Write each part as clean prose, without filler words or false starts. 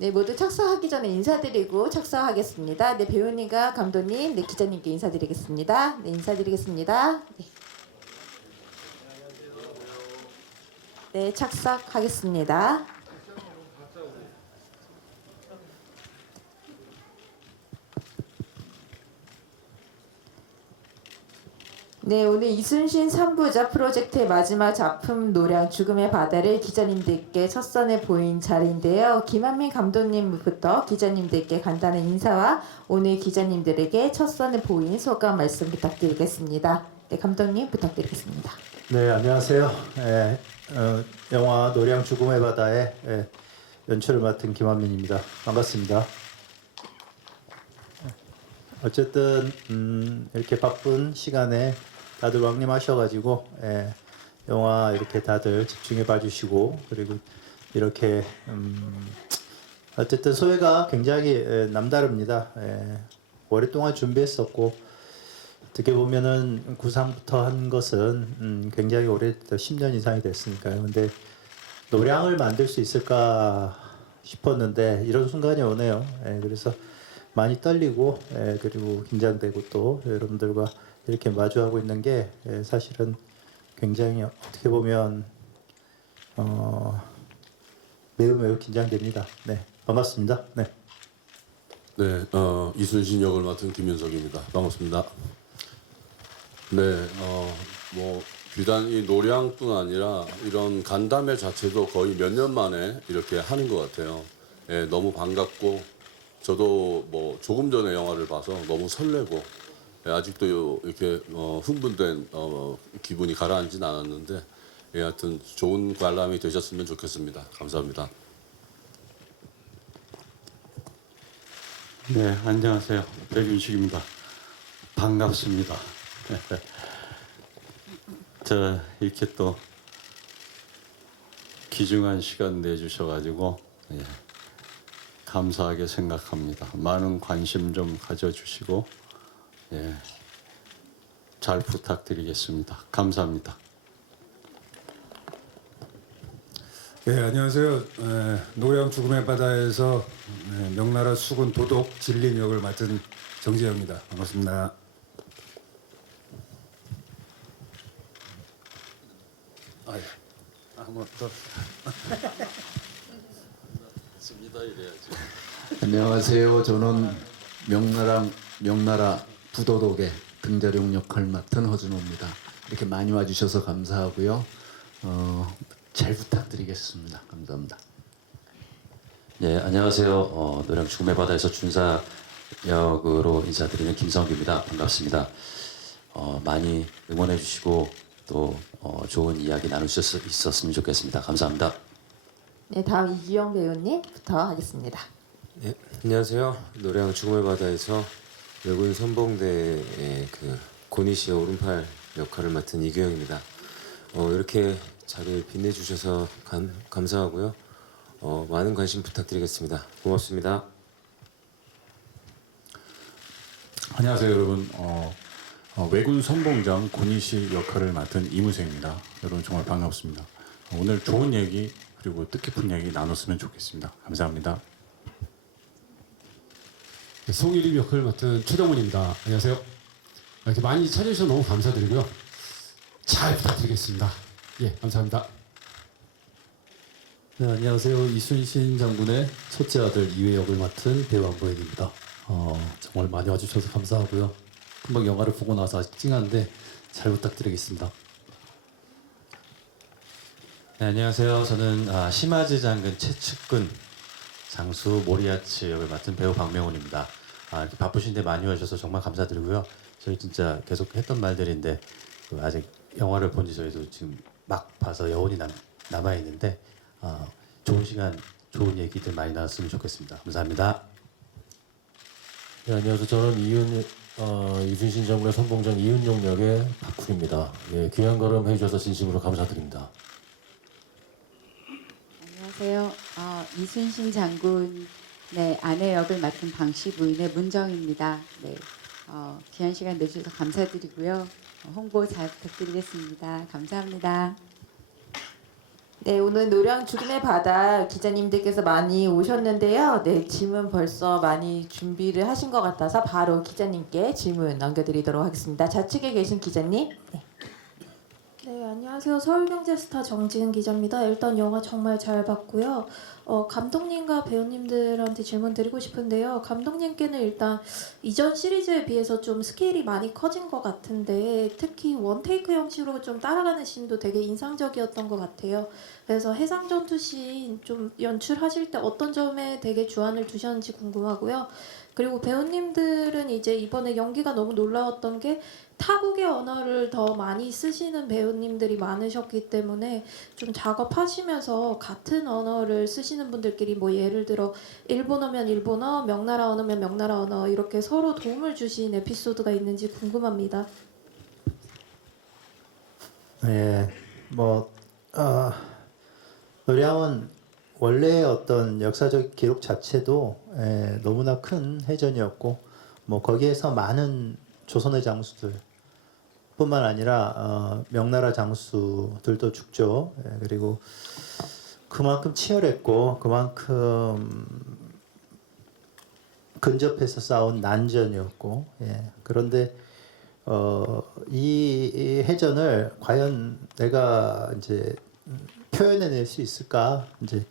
네, 모두 착석하기 전에 인사드리고 착석하겠습니다. 네, 배우님과 감독님, 네, 기자님께 인사드리겠습니다. 네, 인사드리겠습니다. 네, 네, 착석하겠습니다. 네, 오늘 이순신 3부작 프로젝트의 마지막 작품 노량 죽음의 바다를 기자님들께 첫 선에 보인 자리인데요. 김한민 감독님부터 기자님들께 간단한 인사와 오늘 기자님들에게 첫 선에 보인 소감 말씀 부탁드리겠습니다. 네, 감독님 부탁드리겠습니다. 네, 안녕하세요. 영화 노량 죽음의 바다의 연출을 맡은 김한민입니다. 반갑습니다. 어쨌든 이렇게 바쁜 시간에 다들 왕림하셔가지고 영화 이렇게 다들 집중해 봐주시고 그리고 이렇게 어쨌든 소회가 굉장히 남다릅니다. 오랫동안 준비했었고 어떻게 보면은 구상부터 한 것은 굉장히 오래 10년 이상이 됐으니까요. 근데 노량을 만들 수 있을까 싶었는데 이런 순간이 오네요. 그래서 많이 떨리고 그리고 긴장되고 또 여러분들과 이렇게 마주하고 있는 게 사실은 굉장히 어떻게 보면 매우 긴장됩니다. 네, 반갑습니다. 네. 네, 이순신 역을 맡은 김윤석입니다. 반갑습니다. 네, 뭐 비단 이 노량뿐 아니라 이런 간담회 자체도 거의 몇 년 만에 이렇게 하는 것 같아요. 예, 너무 반갑고 저도 뭐 조금 전에 영화를 봐서 너무 설레고 아직도 이렇게 흥분된 기분이 가라앉진 않았는데 하여튼 좋은 관람이 되셨으면 좋겠습니다. 감사합니다. 네, 안녕하세요. 백윤식입니다. 반갑습니다. 저 이렇게 또 귀중한 시간 내주셔가지고 감사하게 생각합니다. 많은 관심 좀 가져주시고 잘 부탁드리겠습니다. 감사합니다. 네, 안녕하세요. 노량 죽음의 바다에서 명나라 수군 도독 진림 역을 맡은 정재영입니다. 반갑습니다. 한번 더. 씁니다 이래야지. 안녕하세요. 저는 명나라 부도독의 등자룡 역할 맡은 허준호입니다. 이렇게 많이 와주셔서 감사하고요. 잘 부탁드리겠습니다. 감사합니다. 네, 안녕하세요. 노량 죽음의 바다에서 준사 역으로 인사드리는 김성규입니다. 반갑습니다. 많이 응원해 주시고 또 좋은 이야기 나눌 수 있었으면 좋겠습니다. 감사합니다. 네, 다음 이기영 배우님부터 하겠습니다. 네, 안녕하세요. 노량 죽음의 바다에서 외국인 선봉대의 그 고니 씨의 오른팔 역할을 맡은 이규영입니다. 이렇게 자리를 빛내주셔서 감사하고요. 많은 관심 부탁드리겠습니다. 고맙습니다. 안녕하세요, 여러분. 외군 선봉장 고니시 역할을 맡은 이무세입니다. 여러분 정말 반갑습니다. 오늘 좋은 얘기 그리고 뜻깊은 얘기 나눴으면 좋겠습니다. 감사합니다. 송일임 역할을 맡은 최동훈입니다. 안녕하세요. 이렇게 많이 찾아주셔서 너무 감사드리고요. 잘 부탁드리겠습니다. 예, 감사합니다. 네, 안녕하세요. 이순신 장군의 첫째 아들 이회 역을 맡은 배우 안보현입니다. 정말 많이 와주셔서 감사하고요. 금방 영화를 보고 나서 아직 찡한데 잘 부탁드리겠습니다. 네, 안녕하세요. 저는 시마즈 장군 최측근 장수 모리아츠 역을 맡은 배우 박명훈입니다. 이렇게 바쁘신데 많이 와주셔서 정말 감사드리고요. 저희 진짜 계속 했던 말들인데 아직 영화를 본 지 저희도 지금 막 봐서 여운이 남아 있는데 좋은 시간, 좋은 얘기들 많이 나눴으면 좋겠습니다. 감사합니다. 네, 안녕하세요. 저는 이순신 장군의 선봉장 이은용 역의 박훈입니다. 예, 귀한 걸음 해주셔서 진심으로 감사드립니다. 안녕하세요. 이순신 장군의 아내 역을 맡은 방씨 부인의 문정입니다. 네, 귀한 시간 내주셔서 감사드리고요. 홍보 잘 부탁드리겠습니다. 감사합니다. 네, 오늘 노량 죽음의 바다 기자님들께서 많이 오셨는데요. 네, 질문 벌써 많이 준비를 하신 것 같아서 바로 기자님께 질문 넘겨드리도록 하겠습니다. 좌측에 계신 기자님. 네. 네, 안녕하세요. 서울경제스타 정지은 기자입니다. 일단 영화 정말 잘 봤고요. 감독님과 배우님들한테 질문 드리고 싶은데요. 감독님께는 일단 이전 시리즈에 비해서 좀 스케일이 많이 커진 것 같은데 특히 원테이크 형식으로 좀 따라가는 씬도 되게 인상적이었던 것 같아요. 그래서 해상 전투 씬 좀 연출하실 때 어떤 점에 되게 주안을 두셨는지 궁금하고요. 그리고 배우님들은 이제 이번에 연기가 너무 놀라웠던 게 타국의 언어를 더 많이 쓰시는 배우님들이 많으셨기 때문에 좀 작업하시면서 같은 언어를 쓰시는 분들끼리 뭐 예를 들어 일본어면 일본어, 명나라 언어면 명나라 언어 이렇게 서로 도움을 주신 에피소드가 있는지 궁금합니다. 예, 노량은 원래 어떤 역사적 기록 자체도 너무나 큰 해전이었고 뭐 거기에서 많은 조선의 장수들 뿐만 아니라 명나라 장수들도 죽죠. 그리고 그만큼 치열했고 그만큼 근접해서 싸운 난전이었고 그런데 이 해전을 과연 내가 이제 표현해낼 수 있을까 이제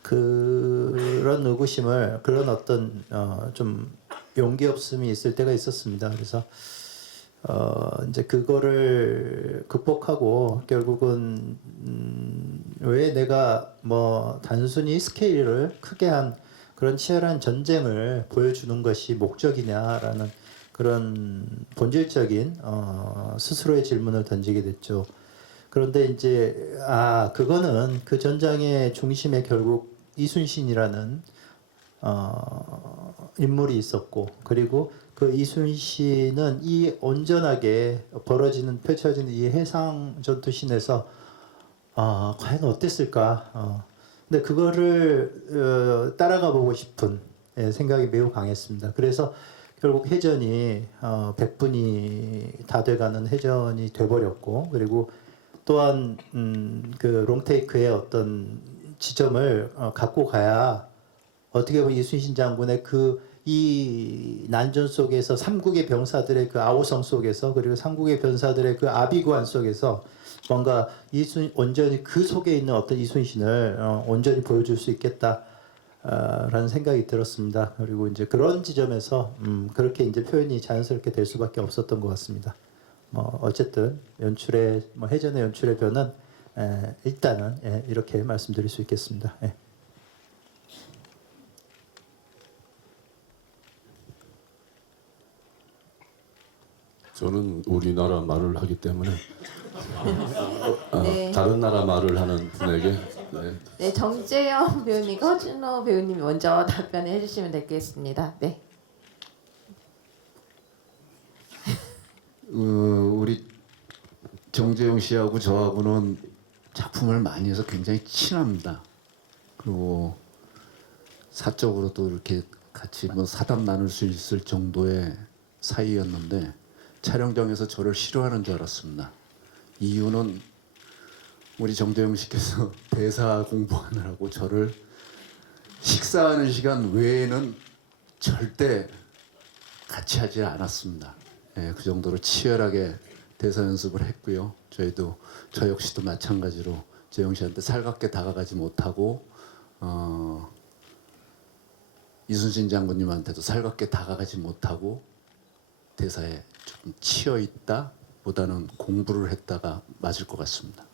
그런 의구심을 그런 어떤 좀 용기 없음이 있을 때가 있었습니다. 그래서 이제 그거를 극복하고 결국은 왜 내가 뭐 단순히 스케일을 크게 한 그런 치열한 전쟁을 보여주는 것이 목적이냐라는 그런 본질적인 스스로의 질문을 던지게 됐죠. 그런데 이제 그거는 그 전장의 중심에 결국 이순신이라는 인물이 있었고 그리고 그 이순신은 이 온전하게 펼쳐지는 이 해상 전투신에서 과연 어땠을까? 근데 그거를 따라가 보고 싶은 생각이 매우 강했습니다. 그래서 결국 해전이 100분이 다 돼가는 해전이 돼버렸고 그리고 또한 그 롱테이크의 어떤 지점을 갖고 가야 어떻게 보면 이순신 장군의 이 난전 속에서 삼국의 병사들의 그 아우성 속에서 그리고 삼국의 병사들의 그 아비구환 속에서 뭔가 온전히 그 속에 있는 어떤 이순신을 온전히 보여줄 수 있겠다라는 생각이 들었습니다. 그리고 이제 그런 지점에서 그렇게 이제 표현이 자연스럽게 될 수밖에 없었던 것 같습니다. 어쨌든 연출의 해전의 연출의 변은 일단은 이렇게 말씀드릴 수 있겠습니다. 저는 우리나라 말을 하기 때문에 네. 다른 나라 말을 하는 분에게 네, 정재영 배우님과 허준호 배우님이 먼저 답변을 해주시면 되겠습니다. 네. 우리 정재영 씨하고 저하고는 작품을 많이 해서 굉장히 친합니다. 그리고 사적으로도 이렇게 같이 사담 나눌 수 있을 정도의 사이였는데 촬영장에서 저를 싫어하는 줄 알았습니다. 이유는 우리 정재영 씨께서 대사 공부하느라고 저를 식사하는 시간 외에는 절대 같이 하지 않았습니다. 그 정도로 치열하게 대사 연습을 했고요. 저 역시도 마찬가지로 재영 씨한테 살갑게 다가가지 못하고 이순신 장군님한테도 살갑게 다가가지 못하고 대사에 조금 치여 있다 보다는 공부를 했다가 맞을 것 같습니다.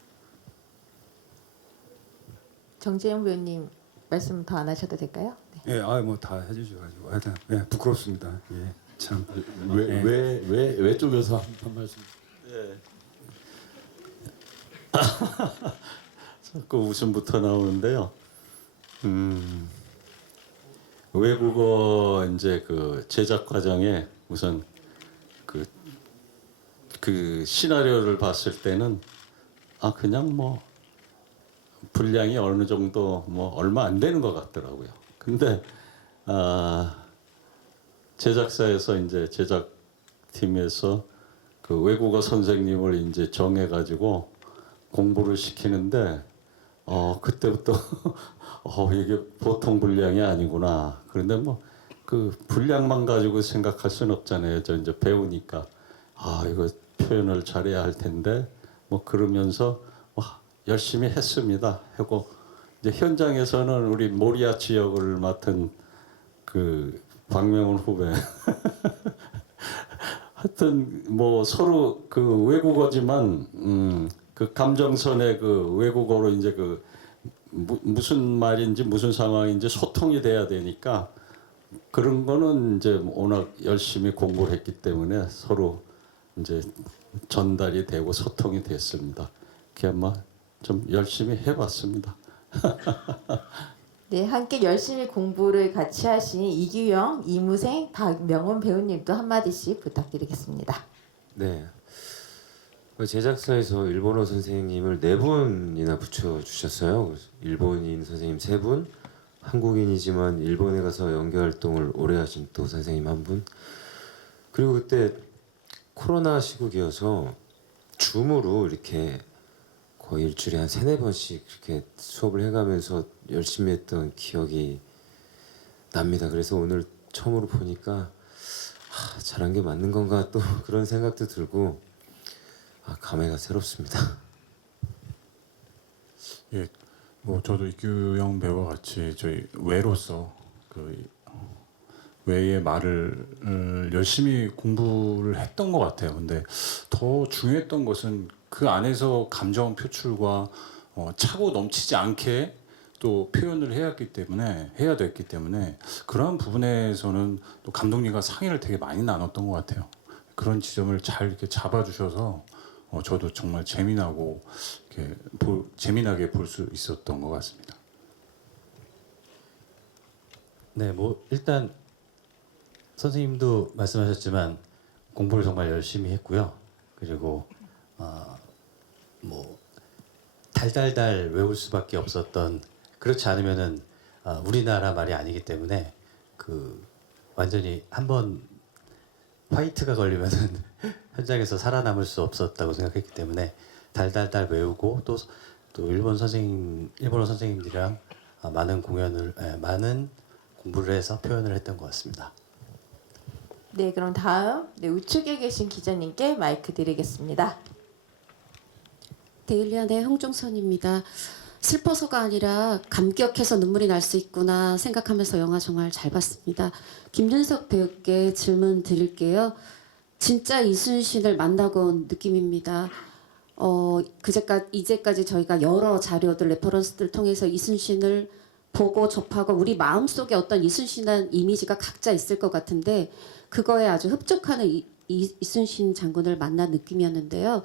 정재영 배우님 말씀 더 안 하셔도 될까요? 네. 예, 뭐 다 해주셔가지고 하여튼 부끄럽습니다. 예, 참. 왜 쪽에서 한 말씀? 자꾸 웃음부터 나오는데요. 외국어 이제 그 제작 과정에 우선 그 시나리오를 봤을 때는 그냥 뭐 분량이 어느 정도 얼마 안 되는 것 같더라고요. 근데 제작사에서 이제 제작팀에서 그 외국어 선생님을 이제 정해가지고 공부를 시키는데 그때부터 이게 보통 분량이 아니구나. 그런데 뭐 그 분량만 가지고 생각할 수는 없잖아요. 저 이제 배우니까 이거 표현을 잘해야 할 텐데 뭐 그러면서 열심히 했습니다. 하고 이제 현장에서는 우리 모리아치 역을 맡은 그 박명훈 후배 하여튼 뭐 서로 그 외국어지만 그 감정선의 그 외국어로 이제 그 무슨 말인지 무슨 상황인지 소통이 돼야 되니까 그런 거는 이제 워낙 열심히 공부를 했기 때문에 서로 이제 전달이 되고 소통이 됐습니다. 그야마 좀 열심히 해봤습니다. 네, 함께 열심히 공부를 같이 하신 이규영, 이무생, 박명훈 배우님도 한마디씩 부탁드리겠습니다. 네. 제작사에서 일본어 선생님을 4분이나 붙여주셨어요. 일본인 선생님 3분, 한국인이지만 일본에 가서 연기 활동을 오래 하신 또 선생님 1분. 그리고 그때 코로나 시국이어서 줌으로 이렇게 거의 일주일에 한 3-4번씩 이렇게 수업을 해가면서 열심히 했던 기억이 납니다. 그래서 오늘 처음으로 보니까 잘한 게 맞는 건가 또 그런 생각도 들고 감회가 새롭습니다. 예, 뭐 저도 이규영 배우와 같이 저희 외로서 그 외의 말을 열심히 공부를 했던 것 같아요. 근데 더 중요했던 것은 그 안에서 감정 표출과 차고 넘치지 않게 또 표현을 해야 됐기 때문에 그런 부분에서는 또 감독님과 상의를 되게 많이 나눴던 것 같아요. 그런 지점을 잘 이렇게 잡아주셔서 저도 정말 재미나고 이렇게 재미나게 볼 수 있었던 것 같습니다. 네, 뭐 일단 선생님도 말씀하셨지만 공부를 정말 열심히 했고요. 그리고 뭐 달달달 외울 수밖에 없었던, 그렇지 않으면은 우리나라 말이 아니기 때문에 그 완전히 한번 화이트가 걸리면은 현장에서 살아남을 수 없었다고 생각했기 때문에 달달달 외우고 또 일본어 선생님들이랑 많은 공부를 해서 표현을 했던 것 같습니다. 네, 그럼 다음 우측에 계신 기자님께 마이크 드리겠습니다. 데일리안의 홍종선입니다. 슬퍼서가 아니라 감격해서 눈물이 날 수 있구나 생각하면서 영화 정말 잘 봤습니다. 김윤석 배우께 질문 드릴게요. 진짜 이순신을 만나고 온 느낌입니다. 이제까지 저희가 여러 자료들, 레퍼런스들 통해서 이순신을 보고 접하고 우리 마음속에 어떤 이순신한 이미지가 각자 있을 것 같은데 그거에 아주 흡족하는 이순신 장군을 만난 느낌이었는데요.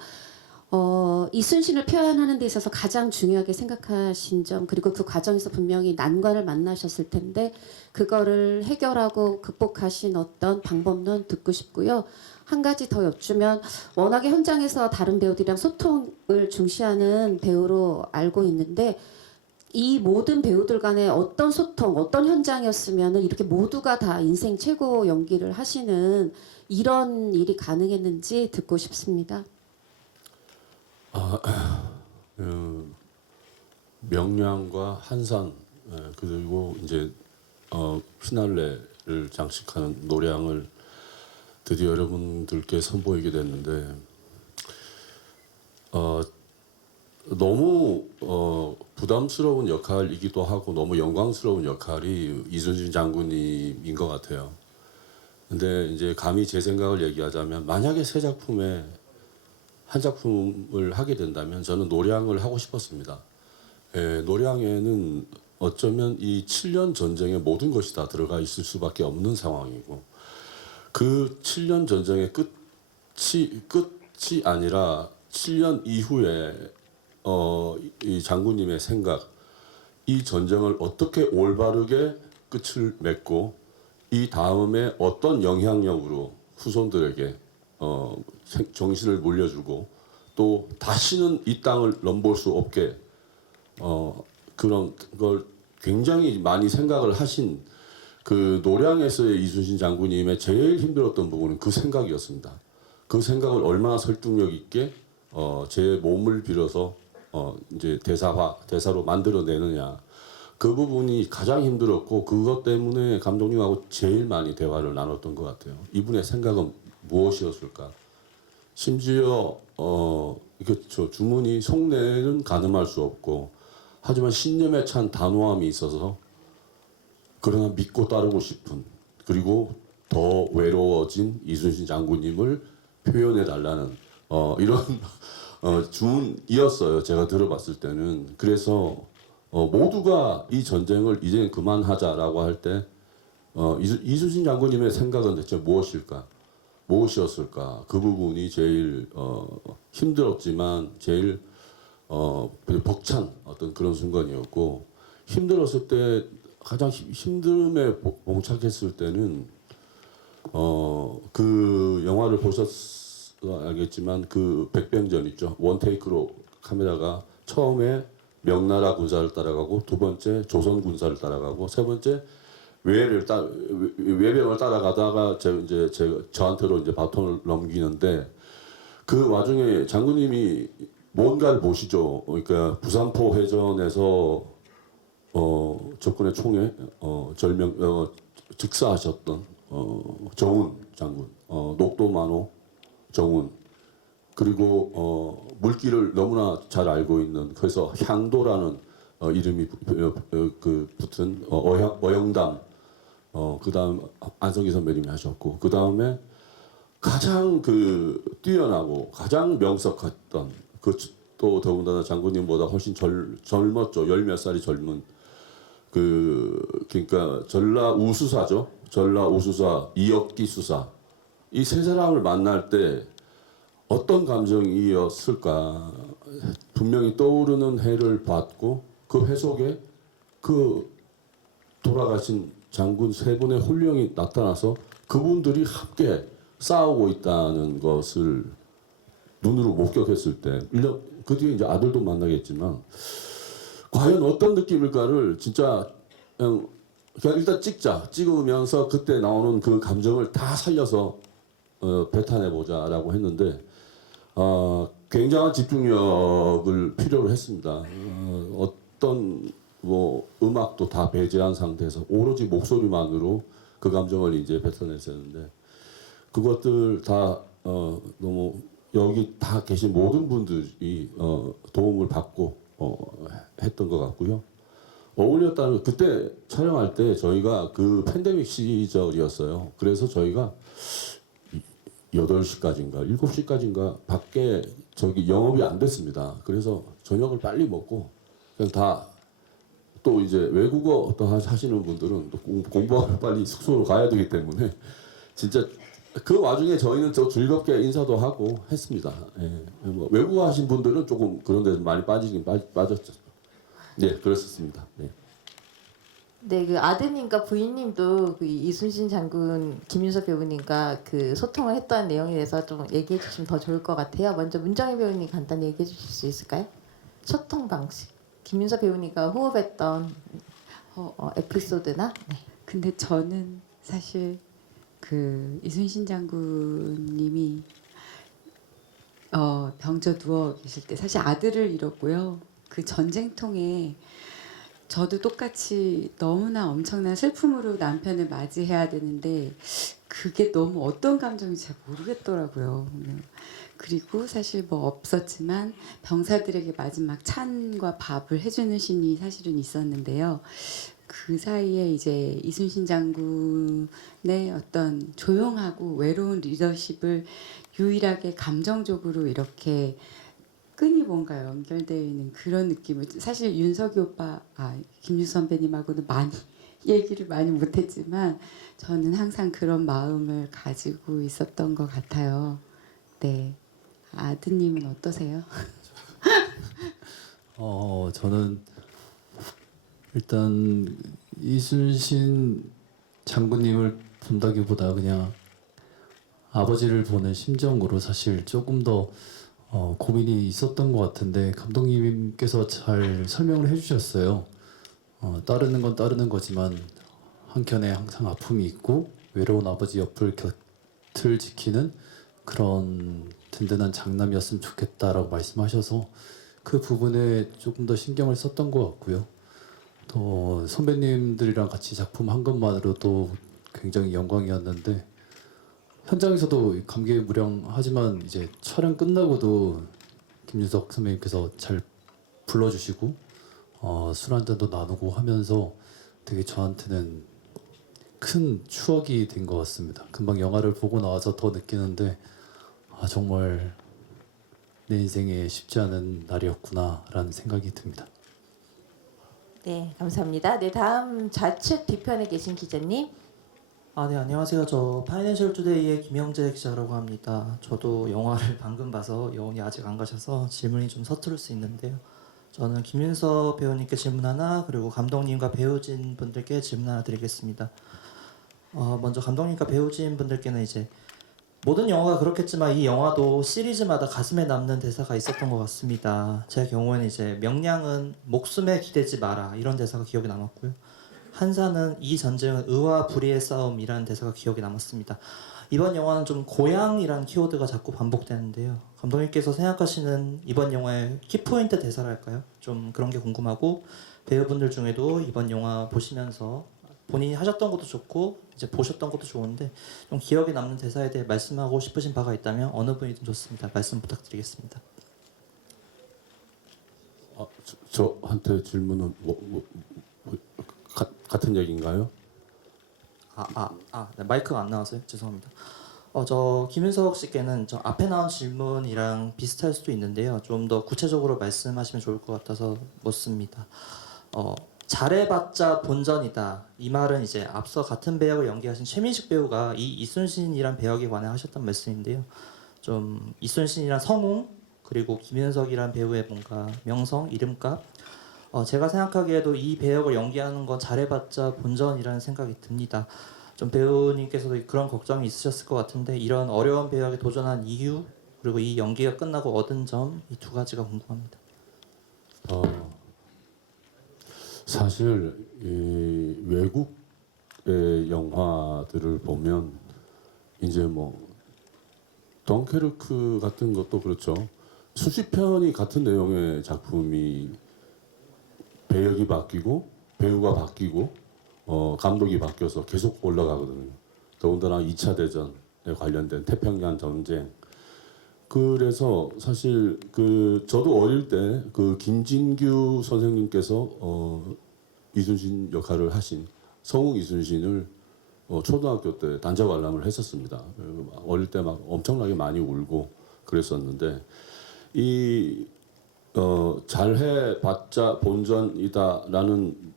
이순신을 표현하는 데 있어서 가장 중요하게 생각하신 점, 그리고 그 과정에서 분명히 난관을 만나셨을 텐데 그거를 해결하고 극복하신 어떤 방법론 듣고 싶고요. 한 가지 더 여쭈면, 워낙에 현장에서 다른 배우들이랑 소통을 중시하는 배우로 알고 있는데 이 모든 배우들 간의 어떤 소통, 어떤 현장이었으면 이렇게 모두가 다 인생 최고 연기를 하시는 이런 일이 가능했는지 듣고 싶습니다. 명량과 한산, 그리고 이제 피날레를 장식하는 노량을 드디어 여러분들께 선보이게 됐는데 너무 부담스러운 역할이기도 하고 너무 영광스러운 역할이 이순신 장군님인 것 같아요. 근데 이제 감히 제 생각을 얘기하자면, 만약에 새 작품에 한 작품을 하게 된다면 저는 노량을 하고 싶었습니다. 노량에는 어쩌면 이 7년 전쟁의 모든 것이 다 들어가 있을 수밖에 없는 상황이고, 그 7년 전쟁의 끝이 아니라 7년 이후에 이 장군님의 생각, 이 전쟁을 어떻게 올바르게 끝을 맺고 이 다음에 어떤 영향력으로 후손들에게 정신을 물려주고 또 다시는 이 땅을 넘볼 수 없게 그런 걸 굉장히 많이 생각을 하신 그 노량에서의 이순신 장군님의 제일 힘들었던 부분은 그 생각이었습니다. 그 생각을 얼마나 설득력 있게 제 몸을 빌어서 이제 대사로 만들어내느냐 그 부분이 가장 힘들었고 그것 때문에 감독님하고 제일 많이 대화를 나눴던 것 같아요. 이분의 생각은 무엇이었을까? 심지어 그렇죠. 주문이 속내는 가늠할 수 없고 하지만 신념에 찬 단호함이 있어서 그러나 믿고 따르고 싶은 그리고 더 외로워진 이순신 장군님을 표현해 달라는 이런 주문이었어요. 제가 들어봤을 때는. 그래서 모두가 이 전쟁을 이제 그만하자라고 할 때 이순신 장군님의 생각은 대체 무엇이었을까? 그 부분이 제일 힘들었지만 제일 벅찬 어떤 그런 순간이었고 힘들었을 때 가장 힘듦에 봉착했을 때는 그 영화를 알겠지만 그 백병전 있죠. 원테이크로 카메라가 처음에 명나라 군사를 따라가고 두 번째 조선 군사를 따라가고 세 번째 외병을 따라가다가 저한테로 이제 바톤을 넘기는데 그 와중에 장군님이 뭔가를 보시죠. 그러니까 부산포 해전에서 적군의 총에 즉사하셨던 정운 장군, 녹도만호 정운 그리고 물길을 너무나 잘 알고 있는 그래서 향도라는 이름이 붙은 어영담 그다음 안성기 선배님이 하셨고 그 다음에 가장 뛰어나고 가장 명석했던 또 더군다나 장군님보다 훨씬 젊었죠. 10몇 살이 젊은 그러니까 전라 우수사죠. 전라 우수사 이혁기 수사 이 세 사람을 만날 때 어떤 감정이었을까? 분명히 떠오르는 해를 봤고 그 해 속에 그 돌아가신 장군 세 분의 혼령이 나타나서 그분들이 함께 싸우고 있다는 것을 눈으로 목격했을 때, 그 뒤에 이제 아들도 만나겠지만 과연 어떤 느낌일까를 진짜 그냥 일단 찍으면서 그때 나오는 그 감정을 다 살려서 배탄해 보자라고 했는데 굉장한 집중력을 필요로 했습니다. 어떤 음악도 다 배제한 상태에서 오로지 목소리만으로 그 감정을 이제 뱉어냈었는데 그것들 다 너무 여기 다 계신 모든 분들이 도움을 받고 했던 것 같고요. 어울렸다는 그때 촬영할 때 저희가 그 팬데믹 시절이었어요. 그래서 저희가 8시까지인가 7시까지인가 밖에 영업이 안 됐습니다. 그래서 저녁을 빨리 먹고 그냥 다 또 이제 외국어 또 하시는 분들은 또 공부하고 빨리 숙소로 가야 되기 때문에 진짜 그 와중에 저희는 또 즐겁게 인사도 하고 했습니다. 예. 외국어 하신 분들은 조금 그런 데서 많이 빠졌죠. 네, 그랬었습니다. 네. 네, 그 아드님과 부인님도 그 이순신 장군 김윤석 배우님과 그 소통을 했던 내용에 대해서 좀 얘기해 주시면 더 좋을 것 같아요. 먼저 문정희 배우님 간단히 얘기해 주실 수 있을까요? 소통 방식. 김윤석 배우님과 호흡했던 에피소드나. 네. 근데 저는 사실 그 이순신 장군님이 병져 누워 계실 때 사실 아들을 잃었고요. 그 전쟁통에 저도 똑같이 너무나 엄청난 슬픔으로 남편을 맞이해야 되는데 그게 너무 어떤 감정인지 잘 모르겠더라고요. 그리고 사실 없었지만 병사들에게 마지막 찬과 밥을 해주는 신이 사실은 있었는데요. 그 사이에 이제 이순신 장군의 어떤 조용하고 외로운 리더십을 유일하게 감정적으로 이렇게 끈이 뭔가 연결되어 있는 그런 느낌을 사실 윤석이 오빠, 김유 선배님하고는 많이 얘기를 많이 못했지만 저는 항상 그런 마음을 가지고 있었던 것 같아요. 네, 아드님은 어떠세요? 저는 일단 이순신 장군님을 본다기보다 그냥 아버지를 보는 심정으로 사실 조금 더 고민이 있었던 것 같은데 감독님께서 잘 설명을 해주셨어요. 따르는 건 따르는 거지만 한켠에 항상 아픔이 있고 외로운 아버지 옆을 곁을 지키는 그런 든든한 장남이었으면 좋겠다라고 말씀하셔서 그 부분에 조금 더 신경을 썼던 것 같고요. 또 선배님들이랑 같이 작품 한 것만으로도 굉장히 영광이었는데 현장에서도 감개무량하지만 이제 촬영 끝나고도 김윤석 선배님께서 잘 불러주시고 술 한 잔도 나누고 하면서 되게 저한테는 큰 추억이 된 것 같습니다. 금방 영화를 보고 나와서 더 느끼는데 정말 내 인생에 쉽지 않은 날이었구나라는 생각이 듭니다. 네, 감사합니다. 네, 다음 좌측 뒤편에 계신 기자님. 네, 안녕하세요. 저 파이낸셜 투데이의 김영재 기자라고 합니다. 저도 영화를 방금 봐서 여운이 아직 안 가셔서 질문이 좀 서투를 수 있는데요. 저는 김윤석 배우님께 질문 하나, 그리고 감독님과 배우진 분들께 질문 하나 드리겠습니다. 먼저 감독님과 배우진 분들께는 이제 모든 영화가 그렇겠지만 이 영화도 시리즈마다 가슴에 남는 대사가 있었던 것 같습니다. 제 경우에는 이제 명량은 목숨에 기대지 마라 이런 대사가 기억에 남았고요. 한사는 이 전쟁은 의와 불의의 싸움이라는 대사가 기억에 남았습니다. 이번 영화는 좀 고향이라는 키워드가 자꾸 반복되는데요. 감독님께서 생각하시는 이번 영화의 키포인트 대사랄까요? 좀 그런 게 궁금하고 배우분들 중에도 이번 영화 보시면서 본인이 하셨던 것도 좋고 이제 보셨던 것도 좋은데 좀 기억에 남는 대사에 대해 말씀하고 싶으신 바가 있다면 어느 분이든 좋습니다. 말씀 부탁드리겠습니다. 저한테 질문은 같은 얘기인가요? 네, 마이크가 안 나와서요. 죄송합니다. 저 김윤석 씨께는 저 앞에 나온 질문이랑 비슷할 수도 있는데요. 좀 더 구체적으로 말씀하시면 좋을 것 같아서 묻습니다. 잘해봤자 본전이다. 이 말은 이제 앞서 같은 배역을 연기하신 최민식 배우가 이 이순신이란 배역에 관해 하셨던 말씀인데요. 좀 이순신이란 성웅 그리고 김윤석이란 배우의 뭔가 명성, 이름값 제가 생각하기에도 이 배역을 연기하는 건 잘해봤자 본전이라는 생각이 듭니다. 좀 배우님께서도 그런 걱정이 있으셨을 것 같은데 이런 어려운 배역에 도전한 이유 그리고 이 연기가 끝나고 얻은 점 이 두 가지가 궁금합니다. 사실 이 외국의 영화들을 보면 이제 뭐 덩케르크 같은 것도 그렇죠. 수십 편이 같은 내용의 작품이 배역이 바뀌고 배우가 바뀌고 감독이 바뀌어서 계속 올라가거든요. 더군다나 2차 대전에 관련된 태평양 전쟁. 그래서 사실 저도 어릴 때 김진규 선생님께서 이순신 역할을 하신 성웅 이순신을 초등학교 때 단자 관람을 했었습니다. 어릴 때 막 엄청나게 많이 울고 그랬었는데 잘해봤자 본전이다라는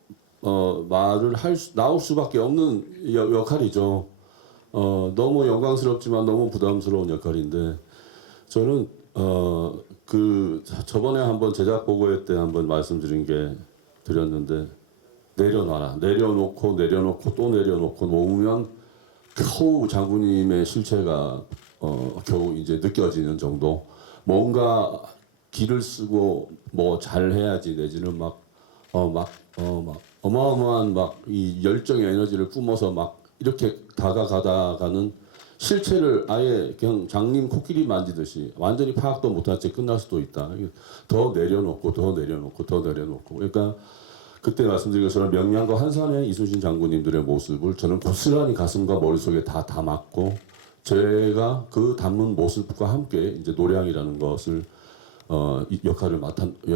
말을 나올 수밖에 없는 역할이죠. 너무 영광스럽지만 너무 부담스러운 역할인데 저는 저번에 한번 제작 보고회 때 한번 말씀드린 게 드렸는데 내려놔라 내려놓고 또 내려놓고 놓으면 겨우 장군님의 실체가 겨우 이제 느껴지는 정도 뭔가 기를 쓰고 뭐 잘해야지 내지는 막 어마어마한 막 이 열정의 에너지를 뿜어서 막 이렇게 다가가다가는 실체를 아예 그냥 장님 코끼리 만지듯이 완전히 파악도 못한 채 끝날 수도 있다. 더 내려놓고 그러니까 그때 말씀드린 것처럼 명량과 한산의 이순신 장군님들의 모습을 저는 고스란히 가슴과 머릿속에 다 담았고 제가 그 담은 모습과 함께 이제 노량이라는 것을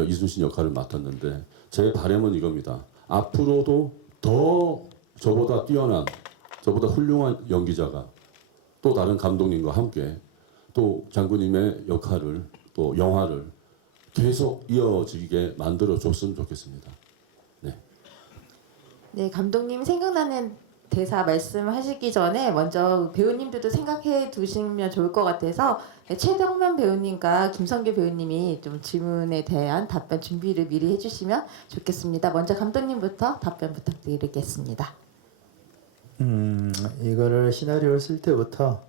이순신 역할을 맡았는데 제 바람은 이겁니다. 앞으로도 더 저보다 뛰어난 저보다 훌륭한 연기자가 또 다른 감독님과 함께 또 장군님의 역할을 또 영화를 계속 이어지게 만들어 줬으면 좋겠습니다. 네, 감독님 생각나는 대사 말씀하시기 전에 먼저 배우님들도 생각해 두시면 좋을 것 같아서 최정면 배우님과 김성규 배우님이 좀 질문에 대한 답변 준비를 미리 해주시면 좋겠습니다. 먼저 감독님부터 답변 부탁드리겠습니다. 이거를 시나리오를 쓸 때부터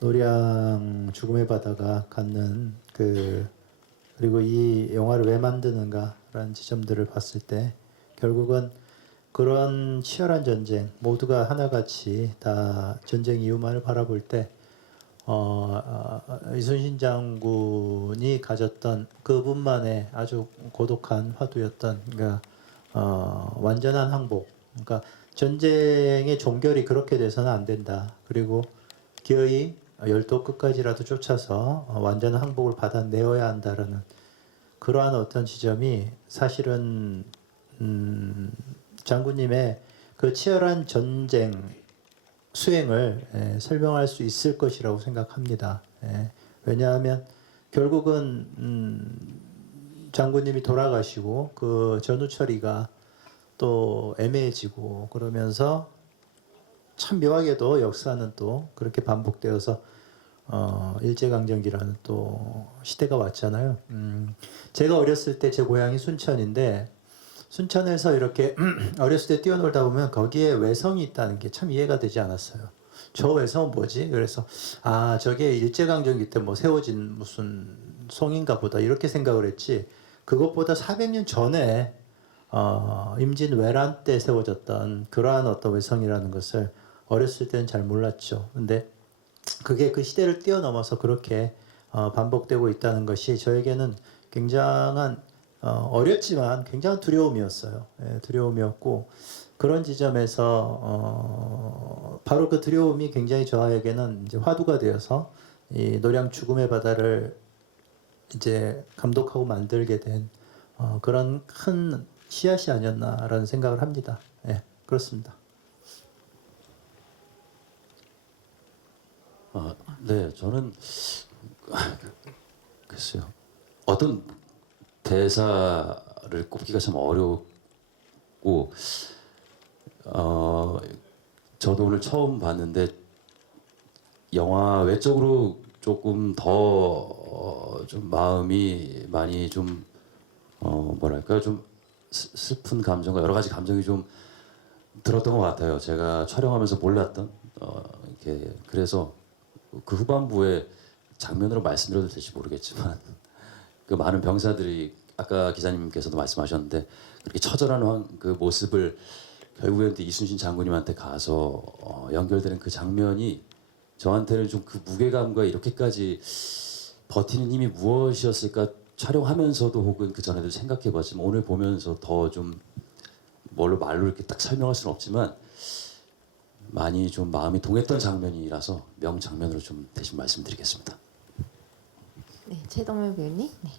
노량 죽음의 바다가 갖는 그리고 이 영화를 왜 만드는가라는 지점들을 봤을 때 결국은 그런 치열한 전쟁 모두가 하나같이 다 전쟁 이후만을 바라볼 때 이순신 장군이 가졌던 그분만의 아주 고독한 화두였던 그러니까 완전한 항복. 그러니까 전쟁의 종결이 그렇게 돼서는 안 된다. 그리고 기어이 열도 끝까지라도 쫓아서 완전한 항복을 받아내어야 한다라는 그러한 어떤 지점이 사실은 장군님의 그 치열한 전쟁 수행을 설명할 수 있을 것이라고 생각합니다. 왜냐하면 결국은 장군님이 돌아가시고 그 전후 처리가 또 애매해지고 그러면서 참 묘하게도 역사는 또 그렇게 반복되어서 일제강점기라는 또 시대가 왔잖아요. 제가 어렸을 때 제 고향이 순천인데 순천에서 이렇게 어렸을 때 뛰어놀다 보면 거기에 외성이 있다는 게 참 이해가 되지 않았어요. 저 외성은 뭐지? 그래서 아 저게 일제강점기 때 뭐 세워진 무슨 송인가 보다 이렇게 생각을 했지 그것보다 400년 전에 임진왜란 때 세워졌던 그러한 어떤 외성이라는 것을 어렸을 때는 잘 몰랐죠. 근데 그게 그 시대를 뛰어넘어서 그렇게 반복되고 있다는 것이 저에게는 굉장한 어렸지만 굉장한 두려움이었어요. 두려움이었고 그런 지점에서 바로 그 두려움이 굉장히 저에게는 이제 화두가 되어서 이 노량 죽음의 바다를 이제 감독하고 만들게 된 그런 큰 씨앗이 아니었나라는 생각을 합니다. 그렇습니다. 네, 저는 글쎄요. 어떤 대사를 꼽기가 참 어렵고 저도 오늘 처음 봤는데 영화 외적으로 조금 더 좀 마음이 많이 좀 뭐랄까 좀 슬픈 감정과 여러 가지 감정이 좀 들었던 것 같아요. 제가 촬영하면서 몰랐던 이렇게 그래서 그 후반부에 장면으로 말씀드려도 될지 모르겠지만 그 많은 병사들이 아까 기자님께서도 말씀하셨는데 그렇게 처절한 그 모습을 결국에는 이순신 장군님한테 가서 연결되는 그 장면이 저한테는 좀 그 무게감과 이렇게까지 버티는 힘이 무엇이었을까 촬영하면서도 혹은 그 전에도 생각해봤지만 오늘 보면서 더 좀 말로 이렇게 딱 설명할 수는 없지만 많이 좀 마음이 동했던 장면이라서 명장면으로 좀 대신 말씀드리겠습니다. 네, 최동면 배우님. 네.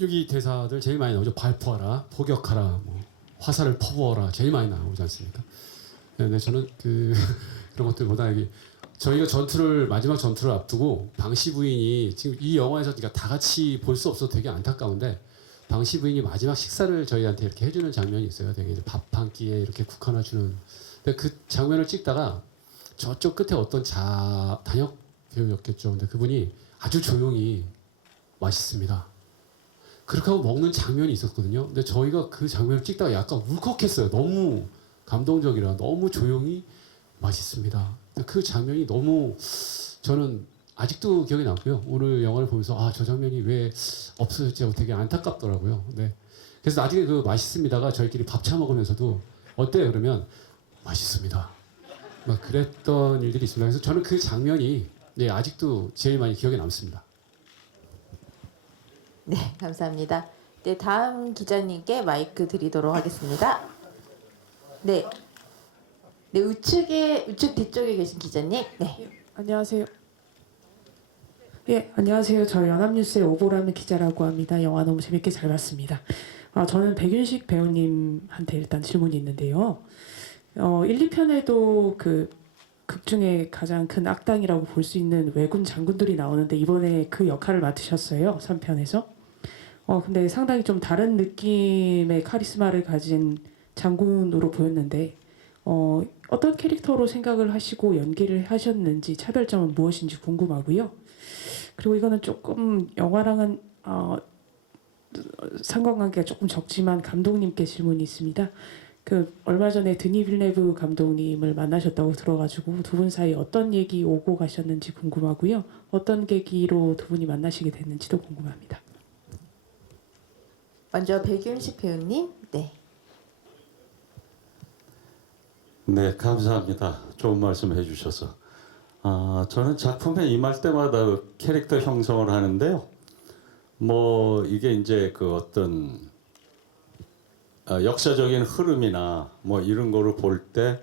여기 대사들 제일 많이 나오죠. 발포하라, 포격하라, 뭐, 화살을 퍼부어라 제일 많이 나오지 않습니까? 근데 저는 그런 것들보다 여기 저희가 마지막 전투를 앞두고 방시 부인이 지금 이 영화에서 그러니까 다 같이 볼 수 없어서 되게 안타까운데 방시 부인이 마지막 식사를 저희한테 이렇게 해주는 장면이 있어요. 되게 밥 한 끼에 이렇게 국 하나 주는. 근데 그 장면을 찍다가 저쪽 끝에 어떤 단역 배우였겠죠. 근데 그분이 아주 조용히 맛있습니다. 그렇게 하고 먹는 장면이 있었거든요. 근데 저희가 그 장면을 찍다가 약간 울컥했어요. 너무 감동적이라 너무 조용히 맛있습니다. 그 장면이 너무 저는 아직도 기억에 남고요. 오늘 영화를 보면서 저 장면이 왜 없어졌지 되게 안타깝더라고요. 네. 그래서 나중에 그 맛있습니다가 저희끼리 밥 차 먹으면서도 어때요? 그러면 맛있습니다. 막 그랬던 일들이 있습니다. 그래서 저는 그 장면이 아직도 제일 많이 기억에 남습니다. 네, 감사합니다. 네, 다음 기자님께 마이크 드리도록 하겠습니다. 네, 우측 뒤쪽에 계신 기자님. 네, 안녕하세요. 예, 안녕하세요. 저 연합뉴스의 오보라는 기자라고 합니다. 영화 너무 재밌게 잘 봤습니다. 저는 백윤식 배우님한테 일단 질문이 있는데요. 1, 2편에도 그 극 중에 가장 큰 악당이라고 볼 수 있는 왜군 장군들이 나오는데 이번에 그 역할을 맡으셨어요. 3편에서. 근데 상당히 좀 다른 느낌의 카리스마를 가진 장군으로 보였는데 어떤 캐릭터로 생각을 하시고 연기를 하셨는지 차별점은 무엇인지 궁금하고요. 그리고 이거는 조금 영화랑은 상관관계가 조금 적지만 감독님께 질문이 있습니다. 얼마 전에 드니 빌네브 감독님을 만나셨다고 들어가지고 두 분 사이 어떤 얘기 오고 가셨는지 궁금하고요. 어떤 계기로 두 분이 만나시게 됐는지도 궁금합니다. 먼저 백윤식 배우님. 네. 네, 감사합니다. 좋은 말씀 해주셔서 저는 작품에 임할 때마다 그 캐릭터 형성을 하는데요. 뭐 이게 이제 그 어떤 역사적인 흐름이나 뭐 이런 거를 볼 때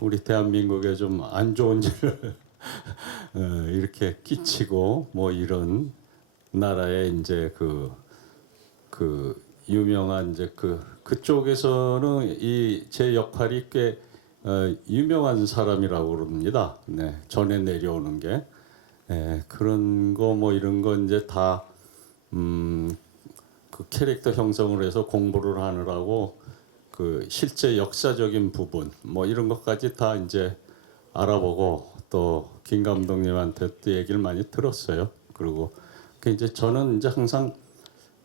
우리 대한민국에 좀 안 좋은 일을 이렇게 끼치고 뭐 이런 나라의 이제 그 유명한 이제 그쪽에서는 이 제 역할이 꽤 유명한 사람이라고 그럽니다. 네, 전에 내려오는 게 그런 거 뭐 이런 거 이제 다 그 캐릭터 형성을 해서 공부를 하느라고 그 실제 역사적인 부분 뭐 이런 것까지 다 이제 알아보고 또 김 감독님한테 또 얘기를 많이 들었어요. 그리고 그 이제 저는 이제 항상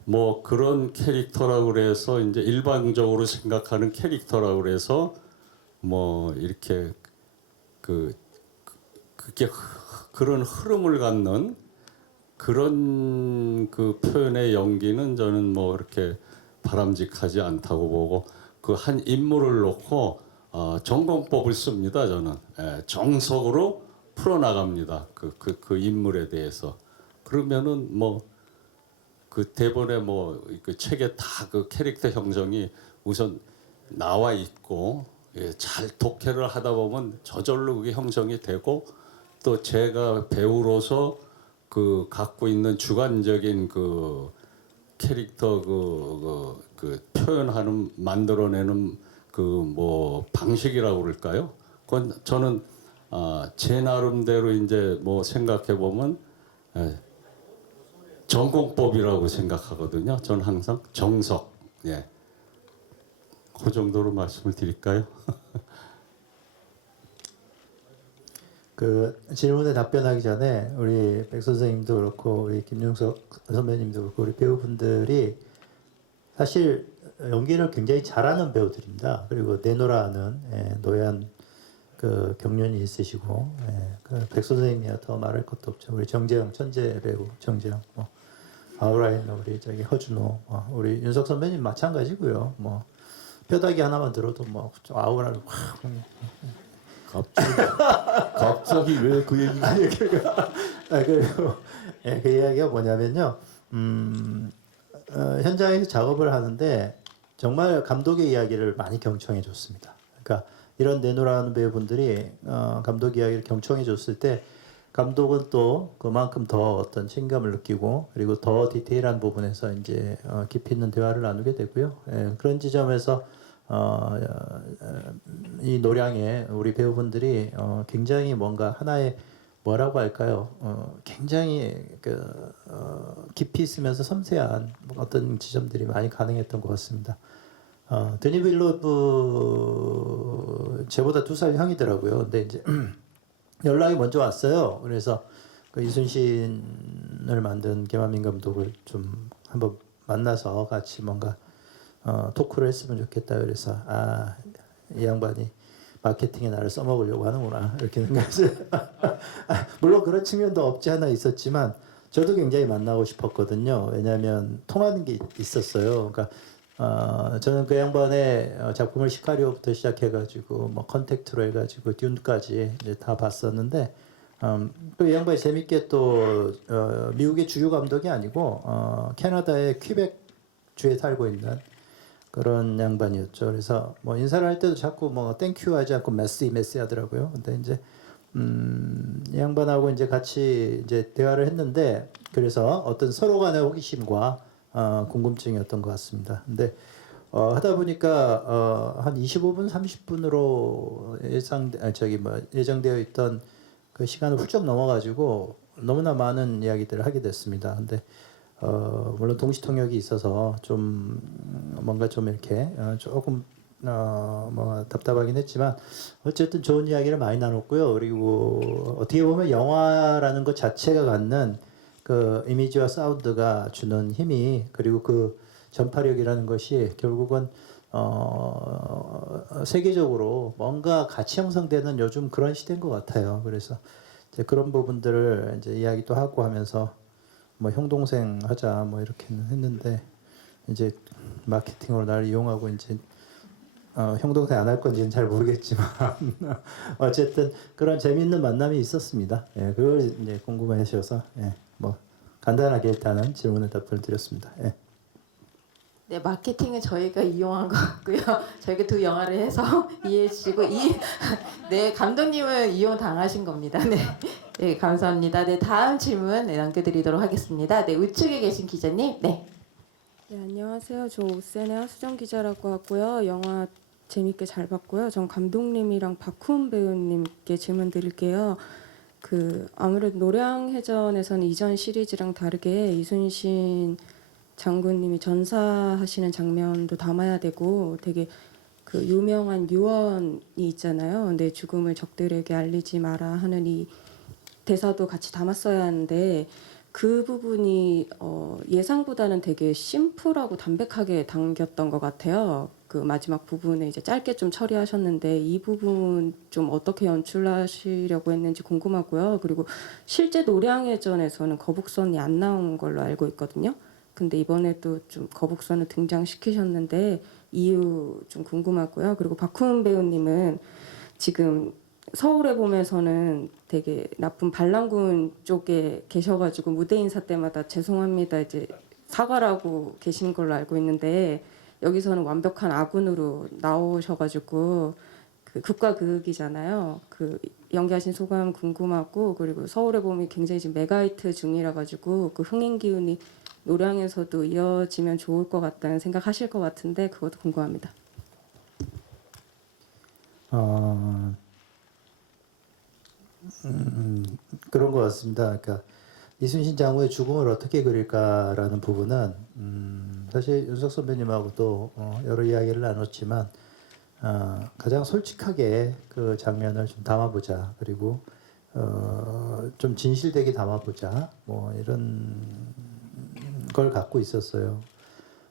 뭐 그런 캐릭터라고 그래서 이제 일반적으로 생각하는 캐릭터라고 그래서 뭐 이렇게 그게 그런 흐름을 갖는 그런 그 표현의 연기는 저는 뭐 이렇게 바람직하지 않다고 보고 그 한 인물을 놓고 전공법을 씁니다. 저는 정석으로 풀어나갑니다. 그 인물에 대해서 그러면은 뭐 그 대본에 뭐 그 책에 다 그 캐릭터 형성이 우선 나와 있고 잘 독해를 하다 보면 저절로 그게 형성이 되고 또 제가 배우로서 그 갖고 있는 주관적인 그 캐릭터 그 표현하는 만들어내는 그 뭐 방식이라고 그럴까요? 그건 저는 제 나름대로 이제 뭐 생각해 보면 전공법이라고 생각하거든요. 저는 항상 정석 그 정도로 말씀을 드릴까요? 그 질문에 답변하기 전에 우리 백 선생님도 그렇고 우리 김용석 선배님도 그렇고 우리 배우분들이 사실 연기를 굉장히 잘하는 배우들입니다. 그리고 내노라는 노연 그 경륜이 있으시고 그 백 선생님이야 더 말할 것도 없죠. 우리 정재영 천재 배우 정재영 뭐 아우라인 우리 저기 허준호 우리 윤석 선배님 마찬가지고요. 뭐 뼈다귀 하나만 들어도 뭐 아우라를 확 갑자기 왜 그 얘기? 아니 그리고 그 이야기가 뭐냐면요. 현장에서 작업을 하는데 정말 감독의 이야기를 많이 경청해 줬습니다. 그러니까 이런 내노라는 배우분들이 감독 이야기를 경청해 줬을 때 감독은 또 그만큼 더 어떤 책임감을 느끼고 그리고 더 디테일한 부분에서 이제 깊이 있는 대화를 나누게 되고요. 그런 지점에서 이 노량에 우리 배우분들이 굉장히 뭔가 하나의 뭐라고 할까요? 굉장히 깊이 있으면서 섬세한 어떤 지점들이 많이 가능했던 것 같습니다. 드니 빌로브 제보다 2살 형이더라고요. 근데 이제 연락이 먼저 왔어요. 그래서 그 이순신을 만든 김한민 감독을 좀 한번 만나서 같이 뭔가 토크를 했으면 좋겠다. 그래서 이 양반이 마케팅에 나를 써먹으려고 하는구나 이렇게 생각했어요. 물론 그런 측면도 없지 않아 있었지만 저도 굉장히 만나고 싶었거든요. 왜냐하면 통하는 게 있었어요. 그러니까 저는 그 양반의 작품을 시카리오부터 시작해가지고 뭐 컨택트로 해가지고 듄까지 이제 다 봤었는데 또 이 양반이 재밌게 또 미국의 주요 감독이 아니고 캐나다의 퀴벡 주에 살고 있는 그런 양반이었죠. 그래서 뭐 인사를 할 때도 자꾸 뭐 땡큐 하지 않고 메시 하더라고요. 근데 이제 이 양반하고 이제 같이 이제 대화를 했는데 그래서 어떤 서로 간의 호기심과 궁금증이었던 것 같습니다. 근데 하다 보니까 한 25분 30분으로 예정되어 있던 그 시간을 훌쩍 넘어가지고 너무나 많은 이야기들을 하게 됐습니다. 근데 물론 동시 통역이 있어서 좀 뭔가 좀 이렇게 조금 뭐 답답하긴 했지만 어쨌든 좋은 이야기를 많이 나눴고요. 그리고 어떻게 보면 영화라는 것 자체가 갖는 그 이미지와 사운드가 주는 힘이 그리고 그 전파력이라는 것이 결국은 세계적으로 뭔가 같이 형성되는 요즘 그런 시대인 것 같아요. 그래서 이제 그런 부분들을 이제 이야기도 하고 하면서 뭐 형 동생 하자 뭐 이렇게는 했는데 이제 마케팅으로 나를 이용하고 이제 형 동생 안 할 건지는 잘 모르겠지만 어쨌든 그런 재미있는 만남이 있었습니다. 예, 그걸 이제 궁금해하셔서 예, 뭐 간단하게 일단은 질문에 답변을 드렸습니다. 예. 네, 마케팅은 저희가 이용한 것 같고요. 저희가 두 영화를 해서 이해해 주시고 네, 감독님은 이용 당하신 겁니다. 네. 네, 감사합니다. 네, 다음 질문 남겨드리도록 하겠습니다. 네, 우측에 계신 기자님. 네. 네, 안녕하세요. 저 오센의 하수정 기자라고 하고요. 영화 재밌게 잘 봤고요. 전 감독님이랑 박훈 배우님께 질문 드릴게요. 아무래도 노량해전에서는 이전 시리즈랑 다르게 이순신 장군님이 전사하시는 장면도 담아야 되고 되게 유명한 유언이 있잖아요. 내 죽음을 적들에게 알리지 마라 하는 이 대사도 같이 담았어야 하는데 그 부분이 예상보다는 되게 심플하고 담백하게 담겼던 것 같아요. 그 마지막 부분에 이제 짧게 좀 처리하셨는데 이 부분 좀 어떻게 연출하시려고 했는지 궁금하고요. 그리고 실제 노량해전에서는 거북선이 안 나온 걸로 알고 있거든요. 근데 이번에도 좀 거북선을 등장시키셨는데 이유 좀 궁금하고요. 그리고 박훈 배우님은 지금 서울의 봄에서는 되게 나쁜 반란군 쪽에 계셔가지고 무대 인사 때마다 죄송합니다 이제 사과를 하고 계신 걸로 알고 있는데 여기서는 완벽한 아군으로 나오셔가지고 극과 극이잖아요. 연기하신 소감 궁금하고 그리고 서울의 봄이 굉장히 지금 메가히트 중이라 가지고 흥행 기운이 노량에서도 이어지면 좋을 것 같다는 생각하실 것 같은데 그것도 궁금합니다. 그런 것 같습니다. 그러니까 이순신 장군의 죽음을 어떻게 그릴까라는 부분은 사실 윤석 선배님하고도 여러 이야기를 나눴지만 가장 솔직하게 그 장면을 좀 담아보자. 그리고 좀 진실되게 담아보자. 뭐 이런 걸 갖고 있었어요.